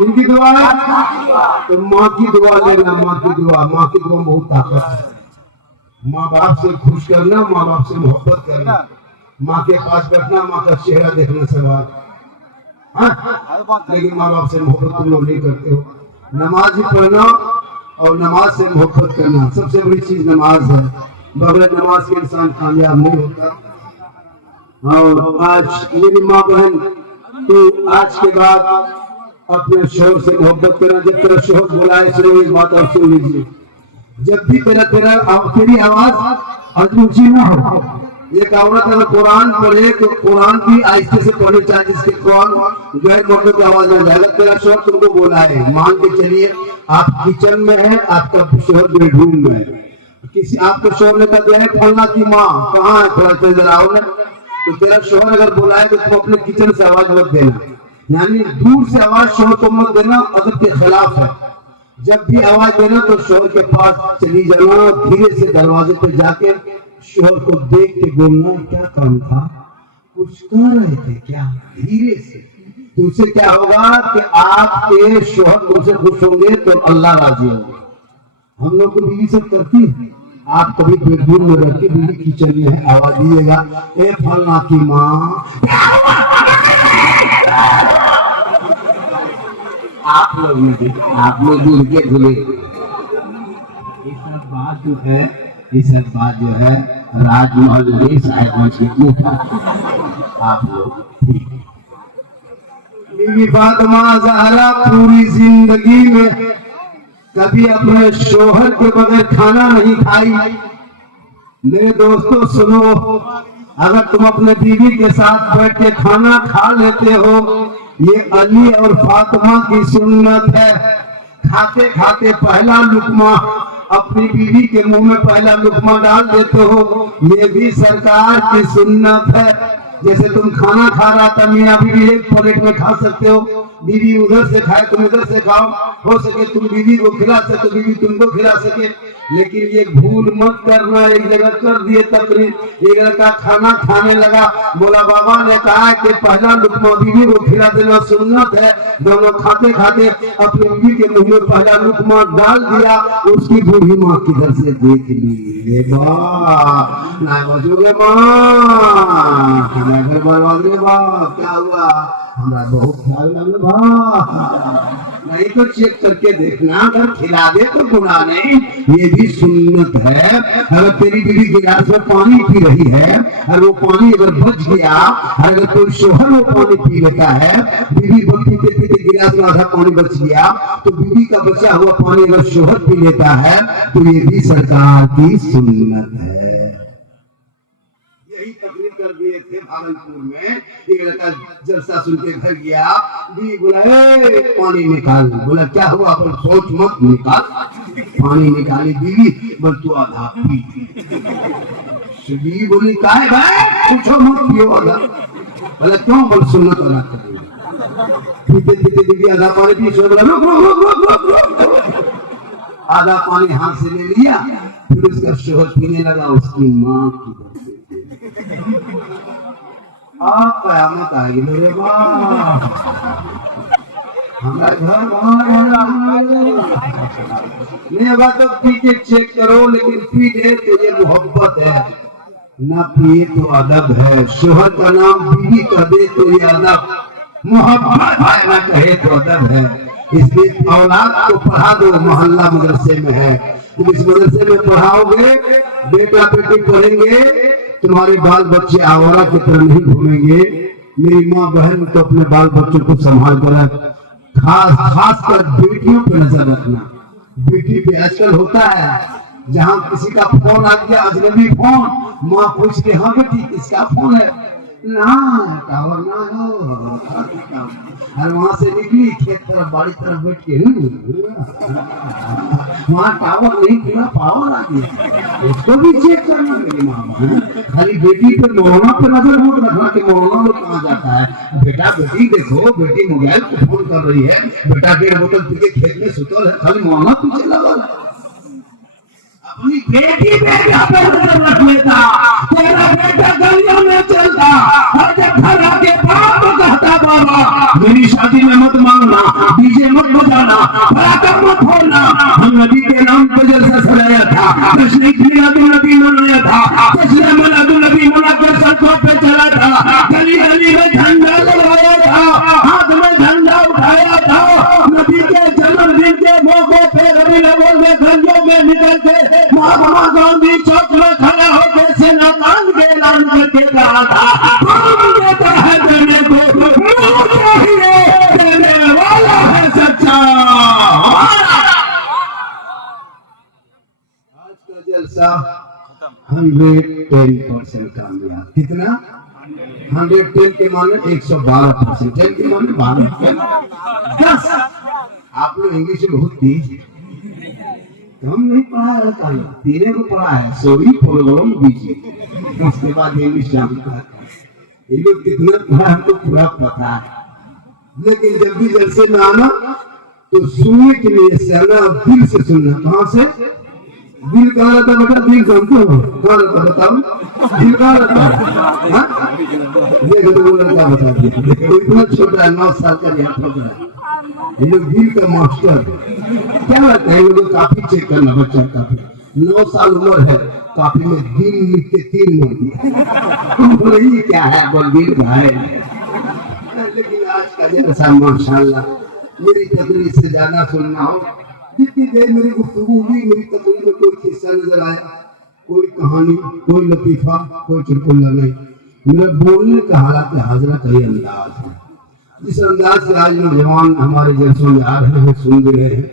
इनकी दुआ है तो माँ की दुआ लेना माँ की दुआ में बहुत ताकत है माँ बाप से खुश करना माँ बाप से मोहब्बत करना माँ के पास बैठना माँ का चेहरा देखने से बाद लेकिन माँ बाप से मोहब्बत तुम लोग नहीं करते हो नमाज ही पढ़ना और नमाज से मोहब्बत करना सबसे बड़ी चीज नमाज है बगैर नमाज के इंसान कामयाब नहीं होता और आज मेरी माँ बहन तो आज के बाद अपने शोहर से मोहब्बत करना जब तेरा शोहर बुलाए सुनो एक बात और सुन लीजिए जब भी तेरी आवाज ऊंची ना हो एक औरत अगर कुरान पढ़े तो कुरान भी आहिस्ते से पढ़ने चाहिए जिसके कुरान गैर मर्दों की आवाज में जाएगा तेरा शोहर तुमको बोला है मान के चलिए आप किचन में है, आपका शोहर बेडरूम में है, किसी आपके शोहर ने कहा दिया है फलना की माँ कहाँ है, थोड़ा तेज आओ ना, तो तेरा शोहर अगर बुलाए तो तुम अपने किचन से आवाज मत देना, यानी दूर से आवाज शोहर को मत देना, अदब के खिलाफ है। जब भी आवाज देना तो शोहर के पास चली जाना, धीरे से दरवाजे पे जाके शोहर को देख के बोलना क्या काम था, कुछ कर रहे थे क्या, धीरे से। तो उससे क्या होगा कि आपके शोहर तुमसे खुश होंगे तो अल्लाह राजी होगा। हम लोग को बीवी सब करती है, आप कभी बेडरूम में रख के बीवी किचन में है, आवाज दीजिएगा ए फलना की माँ, आप लोग नहीं, आप लोग दूर के धुले। ये सब बात जो है, ये सब बात जो है राजमहल नहीं साहिबगंज के ऊपर आप लोग ठीक। बीवी फातिमा ज़हरा पूरी जिंदगी में कभी अपने शोहर के बगैर खाना नहीं खाई। मेरे दोस्तों सुनो, अगर तुम अपने बीवी के साथ बैठ के खाना खा लेते हो, ये अली और फातिमा की सुन्नत है। खाते खाते पहला लुकमा अपनी बीवी के मुंह में पहला लुकमा डाल देते हो, ये भी सरकार की सुन्नत है। जैसे तुम खाना खा रहा था, मियाँ बीवी एक प्लेट में खा सकते हो, बीवी उधर से खाए तुम इधर से खाओ, हो सके तुम बीवी को खिला सके, बीवी तुमको खिला सके, लेकिन ये भूल मत करना। एक जगह कर दिए तकरीर, एक लड़का खाना खाने लगा, बोला बाबा ने कहा है कि पहला लुकमा बीवी को खिला देना सुन्नत है। दोनों खाते खाते अपनी बीवी के मुंह में पहला लुकमा डाल दिया, उसकी बूढ़ी माँ किधर से देख ली, ना बचोगे माँ, घर बर्बाद क्या हुआ, हमारा बहुत ख्याल लगे नहीं तो चेक करके देखना, अगर खिला दे तो गुनाह नहीं, ये भी सुन्नत है। अगर तेरी बीवी गिलास में पानी पी रही है और वो पानी अगर बच गया, अगर कोई शोहर वो पानी पी लेता है, बीवी पीते पीते गिलास में आधा पानी बच गया, तो बीवी का बचा हुआ पानी अगर शोहर पी लेता है तो ये भी सरकार की सुन्नत है। यही तकरीर कर दिए थे भागलपुर में, एक लड़का जलसा सुन के घर गया, बीवी बोला पानी निकाल, बोला क्या हुआ, बोल सोच मत निकाल, पानी निकाली बीवी, बोल तू आधा पी। बीवी बोली का है भाई, पूछो मत पियो आधा, बोला क्यों, बोल सुन्नत अदा करेंगे। पीते पीते बीवी आधा पानी पी, सो बोला रुक रुक रुक रुक रुक, आधा पानी हाथ से ले लिया, फिर उसका शोहर पीने लगा, उसकी माँ की कयामत आएगी मेरे माँ, हमारा घर नहीं होगा तो पी के चेक करो, लेकिन पी ले तो ये मोहब्बत है, ना पिए तो अदब है। शोहर का नाम बीवी कह दे तो ये अदब, मोहब्बत है, ना कहे तो अदब है। इसलिए औलाद को पढ़ा दो, मोहल्ला मदरसे में है, तुम इस मदरसे में पढ़ाओगे, बेटा बेटी पढ़ेंगे, तुम्हारे बाल बच्चे आवारा की तरह नहीं घूमेंगे। मेरी माँ बहन तो अपने बाल बच्चों को संभाल कर, खास कर बेटियों पे नजर रखना। बेटी पे आजकल होता है, जहाँ किसी का फोन आ गया, अजनबी फोन, माँ पूछ के हाँ बेटी किसका फोन है, ना टावर ना हो, और वहां से निकली खेत तरफ बाड़ी तरफ बैठ के, वहाँ टावर नहीं पूरा पावर आ गया, उसको भी चेक करना। मेरी माँ खाली बेटी पे मौलाना पे नजर मत रखना कि मौलाना लोग कहाँ जाता है, बेटा बेटी देखो, बेटी मोबाइल को फोन कर रही है, बेटा 1.5 बोतल पी के खेत में सुतल है, खाली मौलाना पीछे लगा है। अपनी बेटी बेटा पे नजर रख लेता, तेरा बेटा गलियों में चलता, और जब घर आके बाप कहता बाबा मेरी शादी में मत मांगना, डीजे मत बजाना, पराठा मत फोड़ना, हम नबी के नाम पर जलसा सजाया था, जश्न मिलादुन्नबी मनाया था, जश्न मिलादुन्नबी मना के सड़कों पे चला था, गली गली में झंडा लगाया था, हाथ में झंडा उठाया था, नबी के जन्मदिन के मौके पे रबीउल अव्वल में गलियों में निकल के महात्मा गांधी चौक में खड़ा होकर सेना कान के ऐलान करके कहा था, हम देता है देने को, चाहिए देने वाला है सच्चा। आज का जलसा 110% कामयाब। कितना? 110 के माने 112%, 10 के माने 12, 10 आप लोग इंग्लिश में बहुत तेज है, हम नहीं पढ़ा है, तेरे को पढ़ा है, सॉरी प्रॉब्लम बीजी, उसके बाद इंग्लिश जानता है। ये लोग कितना पढ़ा हमको पूरा पता है, लेकिन जब भी जलसे में आना तो सुनने के लिए सहना, दिल से सुनना। कहाँ से? दिल कहाँ रहता बेटा? दिल जानते हो कहाँ रहता? बताओ दिल कहाँ रहता है? देखो तो वो लड़का बता दिया, देखो इतना छोटा है, 9 साल का यहाँ ठोक रहा है। ये लोग दिल का मास्टर क्या रहता है? ये लोग काफी चेक करना, बच्चा काफी 9 साल उम्र है, काफी में दिल लिख के 3 मोड़ दिया। नहीं क्या है बोल दिल भाई। लेकिन आज का जैसा माशाल्लाह मेरी तकरीर से ज्यादा सुनना हो, जितनी देर मेरी गुफ्तगू हुई, मेरी तकरीर में कोई किस्सा नजर आया, कोई कहानी, कोई लतीफा, कोई चुटकुला नहीं। मेरा बोलने का हालात हाजरा का ही अंदाज है, जिस अंदाज से आज नौजवान हमारे जलसों में आ रहे हैं, सुन रहे हैं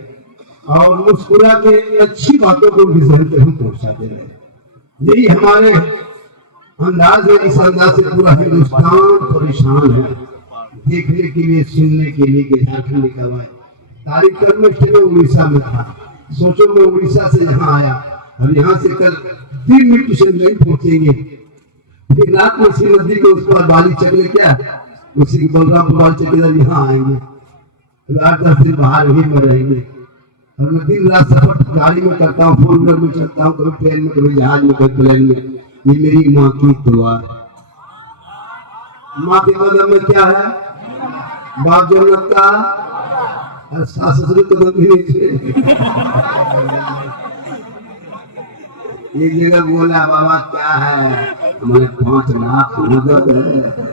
और मुस्कुरा के अच्छी बातों को उनके जहन तक हम पहुंचाते रहे, यही हमारे अंदाज है। इस अंदाज से पूरा हिंदुस्तान परेशान है, देखने के लिए, सुनने के लिए कि झारखंड कब आए। तारीख कल में उड़ीसा में था, सोचो मैं उड़ीसा से यहाँ आया, और यहाँ से कल 3 मिनट ट्यूशन नहीं पहुंचेंगे, फिर रात में उसी नदी के उस पर बाली चकले क्या उसी के बलरामपुर बाली चकलेदार यहाँ आएंगे, 8-10 दिन बाहर ही में रहेंगे। और मैं दिन रात सफर गाड़ी में करता हूँ, 4 व्हीलर में चलता हूँ, कभी ट्रेन में, कभी जहाज में, कभी प्लेन में। ये मेरी माँ की दुआ। माँ के कदम में क्या है? बाप जन्नत का, और सास ससुर कदम भी नहीं। एक जगह बोला बाबा क्या है? हमारे 5 लाख नगद है,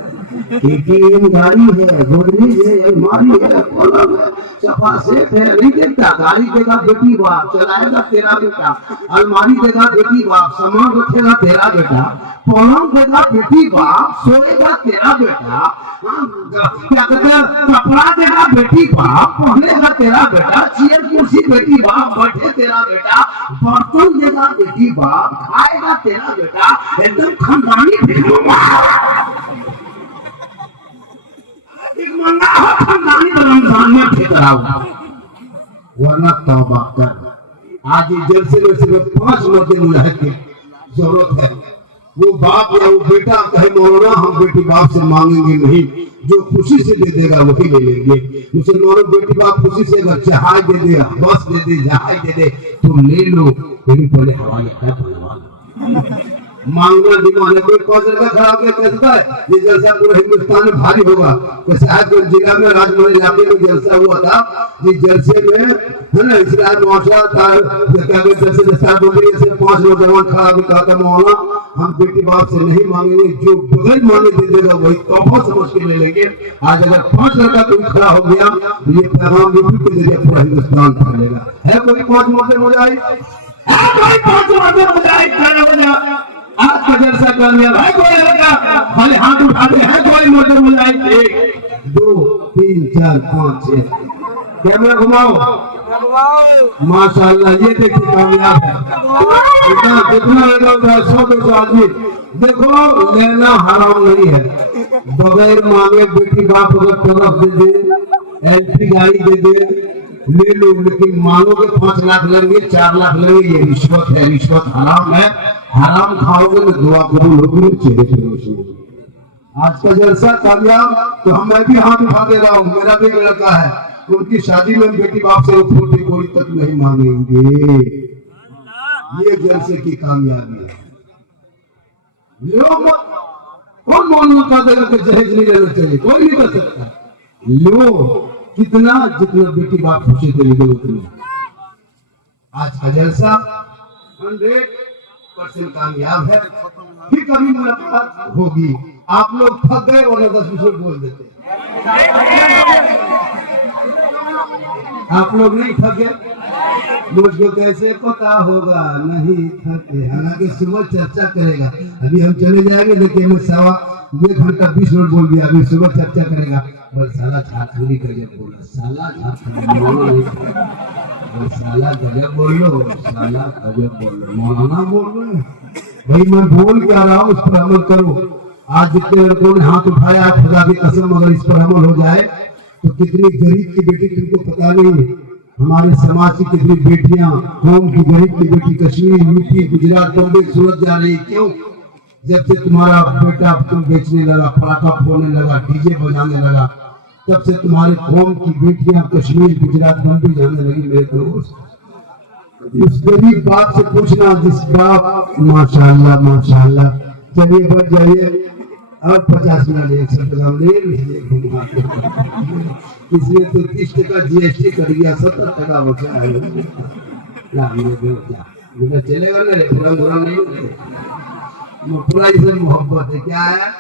ATM गाड़ी है, गोदरेज है, अलमारी है, पलंग है, सोफा सेट है। नहीं देखता, गाड़ी देगा बेटी बाप, चलाएगा तेरा बेटा, अलमारी देगा बेटी बाप, सामान रखेगा तेरा बेटा, पलंग देगा बेटी बाप, सोएगा तेरा बेटा, क्या कहते हैं, कपड़ा देगा बेटी बाप, पहनेगा तेरा बेटा, चेयर कुर्सी बेटी बाप, बैठे तेरा बेटा, बर्तन देगा बेटी बाप, खाएगा तेरा बेटा, एकदम खानदानी मंगा हो, खानदानी रमजान में ठेकरा वरना तौबा कर। आज जलसे में सिर्फ 5 मर्द मुजाहिद की जरूरत है। वो बाप या वो बेटा कहे मौलाना हम बेटी बाप से मांगेंगे नहीं, जो खुशी से दे देगा वही ले लेंगे। मुसलमानों बेटी बाप खुशी से अगर जहाज दे दे, बस दे दे, जहाज दे दे तो ले लो, लेकिन पहले हवाले का बनवा लो। मांगना डिमांड कोई 5 का खराब है, कैसा है? ये जलसा पूरे हिंदुस्तान में भारी होगा। तो साहिबगंज जिला में राजमहल इलाके में जलसा हुआ था, जिस जलसे में है ना इस्लाम मुआशरा था, जलसे में 5 नौजवान खड़ा होकर कहा था मौलाना हम बेटी बाप से नहीं मांगेंगे, जो बगैर मांगे दे देगा वही तोहफा समझ के ले लेंगे। आज अगर 5 लड़का कोई खड़ा हो गया तो ये पैगाम यूट्यूब के जरिए पूरा हिंदुस्तान फैलेगा। है कोई 5 मर्द मुजाहिद? है कोई 5 मर्द मुजाहिद? खड़ा हो जा। आज का जलसा कामयाब है कोई लड़का? खाली हाथ उठाते हैं कोई मर्द मुजाहिद? 1 2 3 4 5 6 कैमरा घुमाओ, माशाल्लाह। ये देखिए कामयाब है, कितना लगा 100-200 आदमी। देखो लेना हराम नहीं है, बगैर मांगे बेटी बाप अगर तरफ दे दे, एलपी गाड़ी दे दे, ले लो, लेकिन मांगोगे 5 लाख लेंगे, 4 लाख लेंगे, ये रिश्वत है, रिश्वत हराम है। हराम खाओगे तो दुआ कबूल होगी, चेहरे पे रोशनी। आज का जलसा कामयाब, तो मैं भी हाथ उठा दे रहा हूँ। मेरा भी लड़का है, उनकी शादी में बेटी बाप से फूटी कोई तक नहीं मांगेंगे। ये जलसे की कामयाबी है। लोग कौन मौलवी का देगा कि जहेज नहीं लेना चाहिए? कोई नहीं कर सकता। लो कितना, जितना बेटी बाप खुशी से निकले उतनी। आज का जलसा 100% कामयाब है। फिर कभी मुलाकात होगी। आप लोग थक गए और 10 मिनट बोल देते। आप लोग नहीं थके? मुझको कैसे पता होगा नहीं थके। हालांकि सुबह चर्चा करेगा, अभी हम चले जाएंगे, देखिए मैं 1 घंटा 20 मिनट बोल दिया, अभी सुबह चर्चा करेगा। बस साला झारखंडी गजब बोला, साला झारखंडी बोलो, साला गजब बोलो, साला गजब बोलो, मौलाना बोल रहे हैं। भाई मैं बोल क्या रहा हूँ, उस पर अमल करो। आज जितने लड़कों ने हाथ उठाया, खुदा की कसम अगर इस पर अमल हो जाए तो कितनी गरीब की बेटी तुमको पता नहीं है। हमारे समाज की कितनी बेटियां कौम की गरीब की बेटी कश्मीर, यूपी, गुजरात, बॉम्बे, सूरत जा रही। क्यों? जब से तुम्हारा बेटा तुम बेचने लगा, पटाखा फोड़ने लगा, डीजे बजाने लगा, तब से तुम्हारे कौम की बेटियां कश्मीर, गुजरात, बॉम्बे जाने लगी। मेरे दोस्त, उस गरीब बाप से पूछना जिस बाप, माशाल्लाह माशाल्लाह, चलिए बढ़ जाइए और 50 मिनट 100 ले लीजिए घुमा के। इसलिए तो 30% GST कर गया, 70% बचा है। मुझे चलेगा ना रे, पूरा बुरा नहीं पूरा इसे मोहब्बत है। क्या है?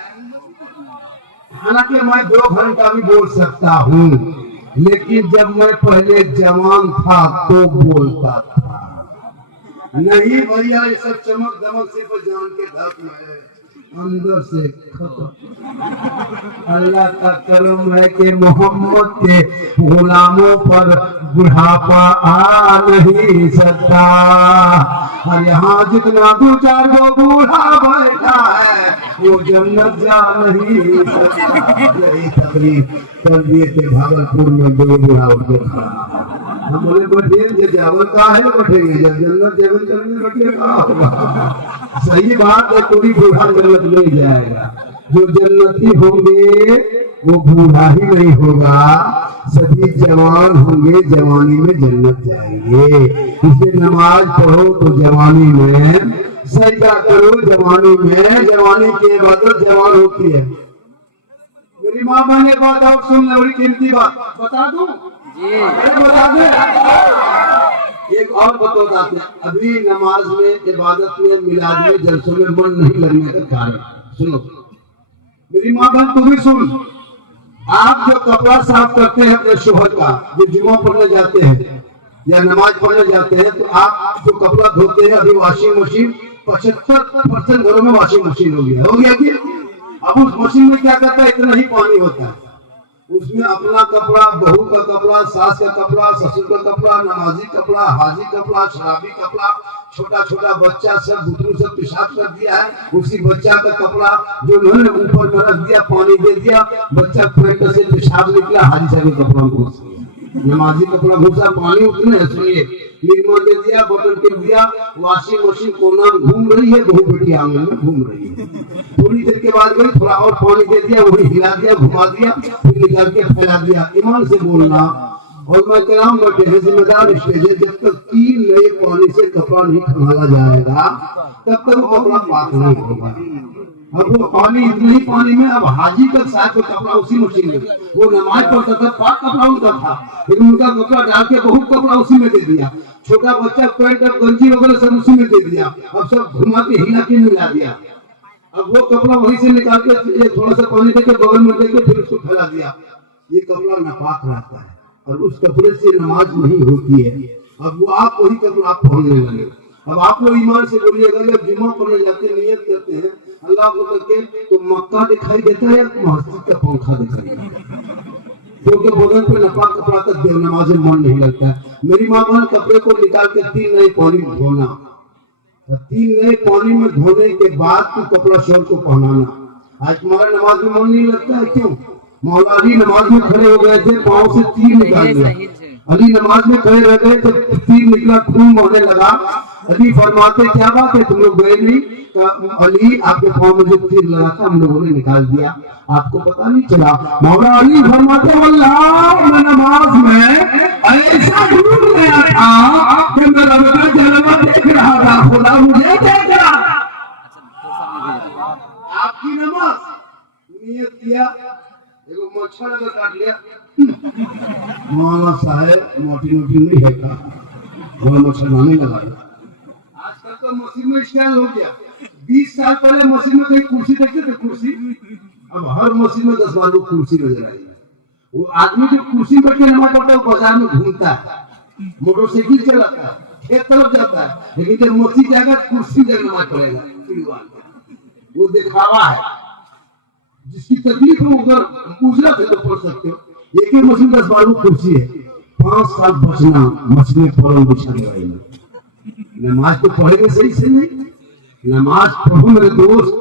हालांकि मैं 2 घंटा भी बोल सकता हूँ, लेकिन जब मैं पहले जवान था तो बोलता था। नहीं भैया, ये सब चमक दमक सिर्फ जान के धक में है, अंदर से खत्म। अल्लाह का करम है कि मोहम्मद के गुलामों पर बुढ़ापा आ नहीं सकता। और यहाँ जितना 2-4 गो बूढ़ा बैठा है वो जन्नत जा नहीं सकता। यही तकलीफ कर दिए थे भागलपुर में 2 बूढ़ा उठे खड़ा। हम बोले बैठे जावल का है बैठेंगे, जब जन्नत जगन करने बैठेगा होगा। सही बात है, कोई बूढ़ा जन्नत नहीं जाएगा। जो जन्नती होंगे वो बूढ़ा ही नहीं होगा, सभी जवान होंगे, जवानी में जन्नत जाएंगे। इसलिए नमाज पढ़ो तो जवानी में, सजदा करो जवानी में, जवानी की इबादत जवान होती है। मेरी माँ बहने बात और सुन लो, बड़ी कीमती बात बता दूं जी, बता दे। एक और बताते हैं, अभी नमाज में, इबादत में, मिलाद में, जलसों में मन नहीं लगने का कारण सुनो। मेरी माँ बहन तू भी सुन। आप जो कपड़ा साफ करते हैं अपने शोहर का, जो जुम्मा पढ़ने जाते हैं या नमाज पढ़ने जाते हैं, तो आप जो कपड़ा धोते हैं, अभी वॉशिंग मशीन 75% घरों में वॉशिंग मशीन हो गया कि अब उस मशीन में क्या करता है, इतना ही पानी होता है। उसमें अपना कपड़ा, बहू का कपड़ा, सास का कपड़ा, ससुर का कपड़ा, नमाजी कपड़ा, हाजी कपड़ा, शराबी कपड़ा, छोटा छोटा बच्चा सब बुतरू सब पेशाब कर दिया है। उसी बच्चा का कपड़ा जो उन्होंने ऊपर में रख दिया, पानी दे दिया, बच्चा पेट से पेशाब निकला, हाजी साहब के कपड़ा घुस गया, नमाजी कपड़ा घुसा, पानी उतने सुनिए निर्मा दे दिया, बटन टिप दिया, वॉशिंग मशीन कोना में घूम रही है, बहू बेटी आंगन में घूम रही है। थोड़ी देर के बाद गई, थोड़ा और पानी दे दिया, वही हिला दिया, घुमा दिया, फिर निकाल के फैला दिया। ईमान से बोलना। और मैं कह रहा हूँ बैठे हैं जिम्मेदार स्टेज, जब तक 3 नए पानी से कपड़ा नहीं खंगाला जाएगा तब तक वो कपड़ा पाक नहीं होगा। अब वो पानी, इतने ही पानी में, अब हाजी का साथ में कपड़ा उसी मशीन में, वो नमाज पढ़ता था, पाक कपड़ा उनका था, फिर उनका कपड़ा डाल के बहुत कपड़ा उसी में दे दिया, छोटा बच्चा पैंट और गंजी वगैरह सब उसी में दे दिया, अब सब घुमा के हिला के मिला दिया। अब वो कपड़ा वहीं से निकाल के थोड़ा सा पानी देके बगल में देके फिर उसको फैला दिया। ये कपड़ा नापाक रहता है और उस कपड़े से नमाज नहीं होती है। अब वो आप वही कपड़ा आप पहनने लगे। अब आप लोग ईमान से बोलिएगा, जब जुम्मा पढ़ने जाते नियत करते हैं अल्लाह को करके, तो मक्का दिखाई देता है, मस्जिद का पंखा दिखाई देता है, क्योंकि बदन पे नापाक कपड़ा तक देव नमाज में मन नहीं लगता है। मेरी माँ बहन कपड़े को निकाल के 3 नए पानी में धोना, 3 नए पानी में धोने के बाद तो कपड़ा शोर को पहनाना। आज तुम्हारा नमाज में मन नहीं लगता है, क्यों? मौला अली नमाज में खड़े हो गए थे, पाँव से तीर निकाल दिया, अली नमाज में खड़े रह गए तो तीर निकला, खून बहने लगा। अली फरमाते क्या बात है, तुम लोग गए नहीं? अली आपके पाँव में जो तीर लगा था हम लोगों ने निकाल दिया, आपको पता नहीं चला? मौला अली फरमाते वल्लाह मैं नमाज में ऐसा डूब गया था कि मैं रब का जलवा देख रहा था, खुदा मुझे देख रहा। आपकी नमाज नियत किया, एगो मच्छर अगर काट लिया, मौला साहब मोटी मोटी नहीं है का, वो मच्छर लाने लगा। आजकल तो मशीन में स्टाइल हो गया। 20 साल पहले मशीन में कहीं कुर्सी देखते थे, कुर्सी, अब हर मशीन में 10-12 कुर्सी नजर आई। वो आदमी जो कुर्सी बैठ के नमाज पढ़ता है वो बाजार में घूमता है, मोटरसाइकिल चलाता है, खेत तरफ जाता है, लेकिन जब मस्जिद जाएगा कुर्सी जगह नमाज पढ़ेगा। वो दिखावा है। जिसकी तकलीफ हो अगर उजरा थे तो पढ़ सकते हो। एक ही मशीन 10-12 कुर्सी है, 5 साल बचना मछली फौरन बिछाने वाली। नमाज तो पढ़ेंगे सही से नहीं, नमाज पढ़ो मेरे दोस्त,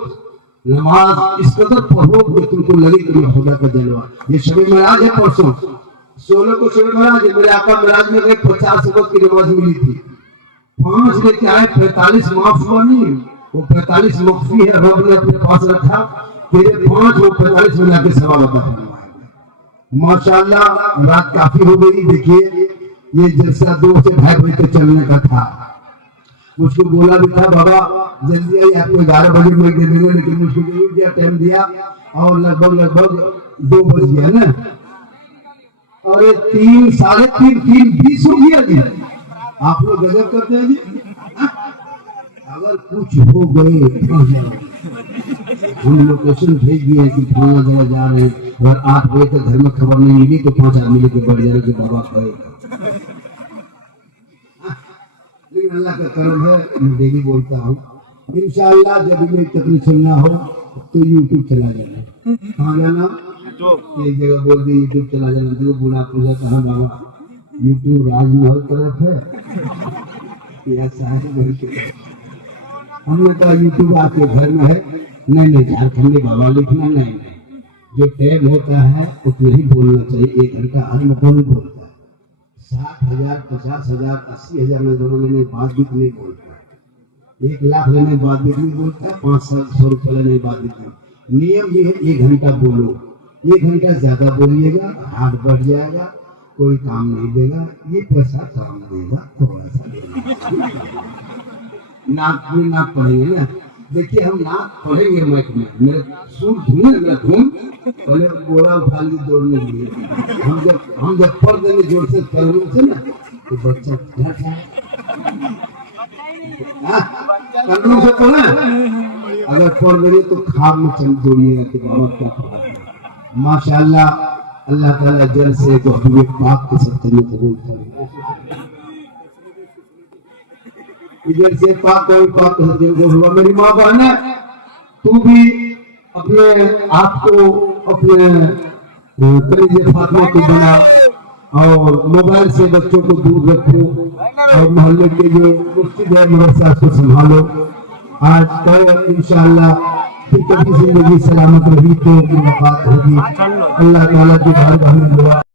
नमाज इस कदर पढ़ो कि तुमको लगे कि मैं खुदा का जलवा। ये शब मेराज है, परसों 16 को शब मेराज है। मेरे आका मेराज में गए 50 वक्त की नमाज मिली थी, 5 लेके आए, 45 माफ हुआ नहीं, वो 45 मख्फी है, रब ने अपने पास रखा, तेरे 5 वो 45 मिला के सवाब अता फरमाया। माशाअल्लाह रात काफी हो गई। देखिए ये जलसा 2 से 2:30 बजे तक चलने का था। मुझको बोला भी था बाबा जल्दी आई, आपको 11 बजे मैं दे देंगे, लेकिन मुझको नहीं दिया, टाइम दिया और लगभग 2 बज गया ना। और ये 3, 3:30, 3:20 हो गया जी। आप लोग गजब करते हैं जी। अगर कुछ हो गए हम लोकेशन भेज दिए हैं कि फलाना जगह जा रहे हैं, अगर 8 बजे तक घर में खबर नहीं मिली तो 5 आदमी लेके बढ़ जाने के बाबा कहे। लेकिन अल्लाह का करम है, मैं डेली बोलता हूँ इंशाअल्लाह जब भी तकलीफ सुनना हो तो यूट्यूब चला जाना। कहाँ जाना? एक जगह बोल दी यूट्यूब चला जाना। जो बुरा पूजा कहा बाबा यूट्यूब राजमहल तरफ है या साहिब? हमने कहा यूट्यूब आपके घर में है। नहीं झारखंडी बाबा लिखना नहीं, जो टैग होता है उतना ही बोलना चाहिए। 1 घंटा हर मकौल बोलता है। 60,000, 50,000, 80,000 में दोनों लेने बाद भी नहीं बोलता है। 1 लाख लेने बाद भी नहीं बोलता है। 500 रुपये लेने बाद भी। नियम ये है 1 घंटा बोलो। 1 घंटा ज्यादा बोलिएगा हाथ बढ़ जाएगा, कोई काम नहीं देगा, ये पैसा काम देगा, थोड़ा सा देगा। नाक पढ़ेंगे ना। देखिए हम नाक पढ़ेंगे माइक में, मेरे सुर धुने मेरा धुन पहले बोरा उठा ली दौड़ने के लिए। हम जब पढ़ देंगे जोर से करने से ना तो बच्चा करने से पढ़े। अगर पढ़ देंगे तो खाब में चल दौड़िएगा कि बाबा क्या पढ़ा। माशाअल्लाह अल्लाह ताला जल से तो हबीब पाक के सत्ते में कबूल करे। इधर से पाक हुआ। मेरी माँ बहन है, तू भी अपने आप को अपने कलीजे फातिमा को बना और मोबाइल से बच्चों को दूर रखो और मोहल्ले के जो मस्जिद है मदरसा को संभालो। आज तो इंशाअल्लाह फिर कभी जिंदगी सलामत रही तो मुलाकात होगी। अल्लाह ताला की बारगाह में दुआ।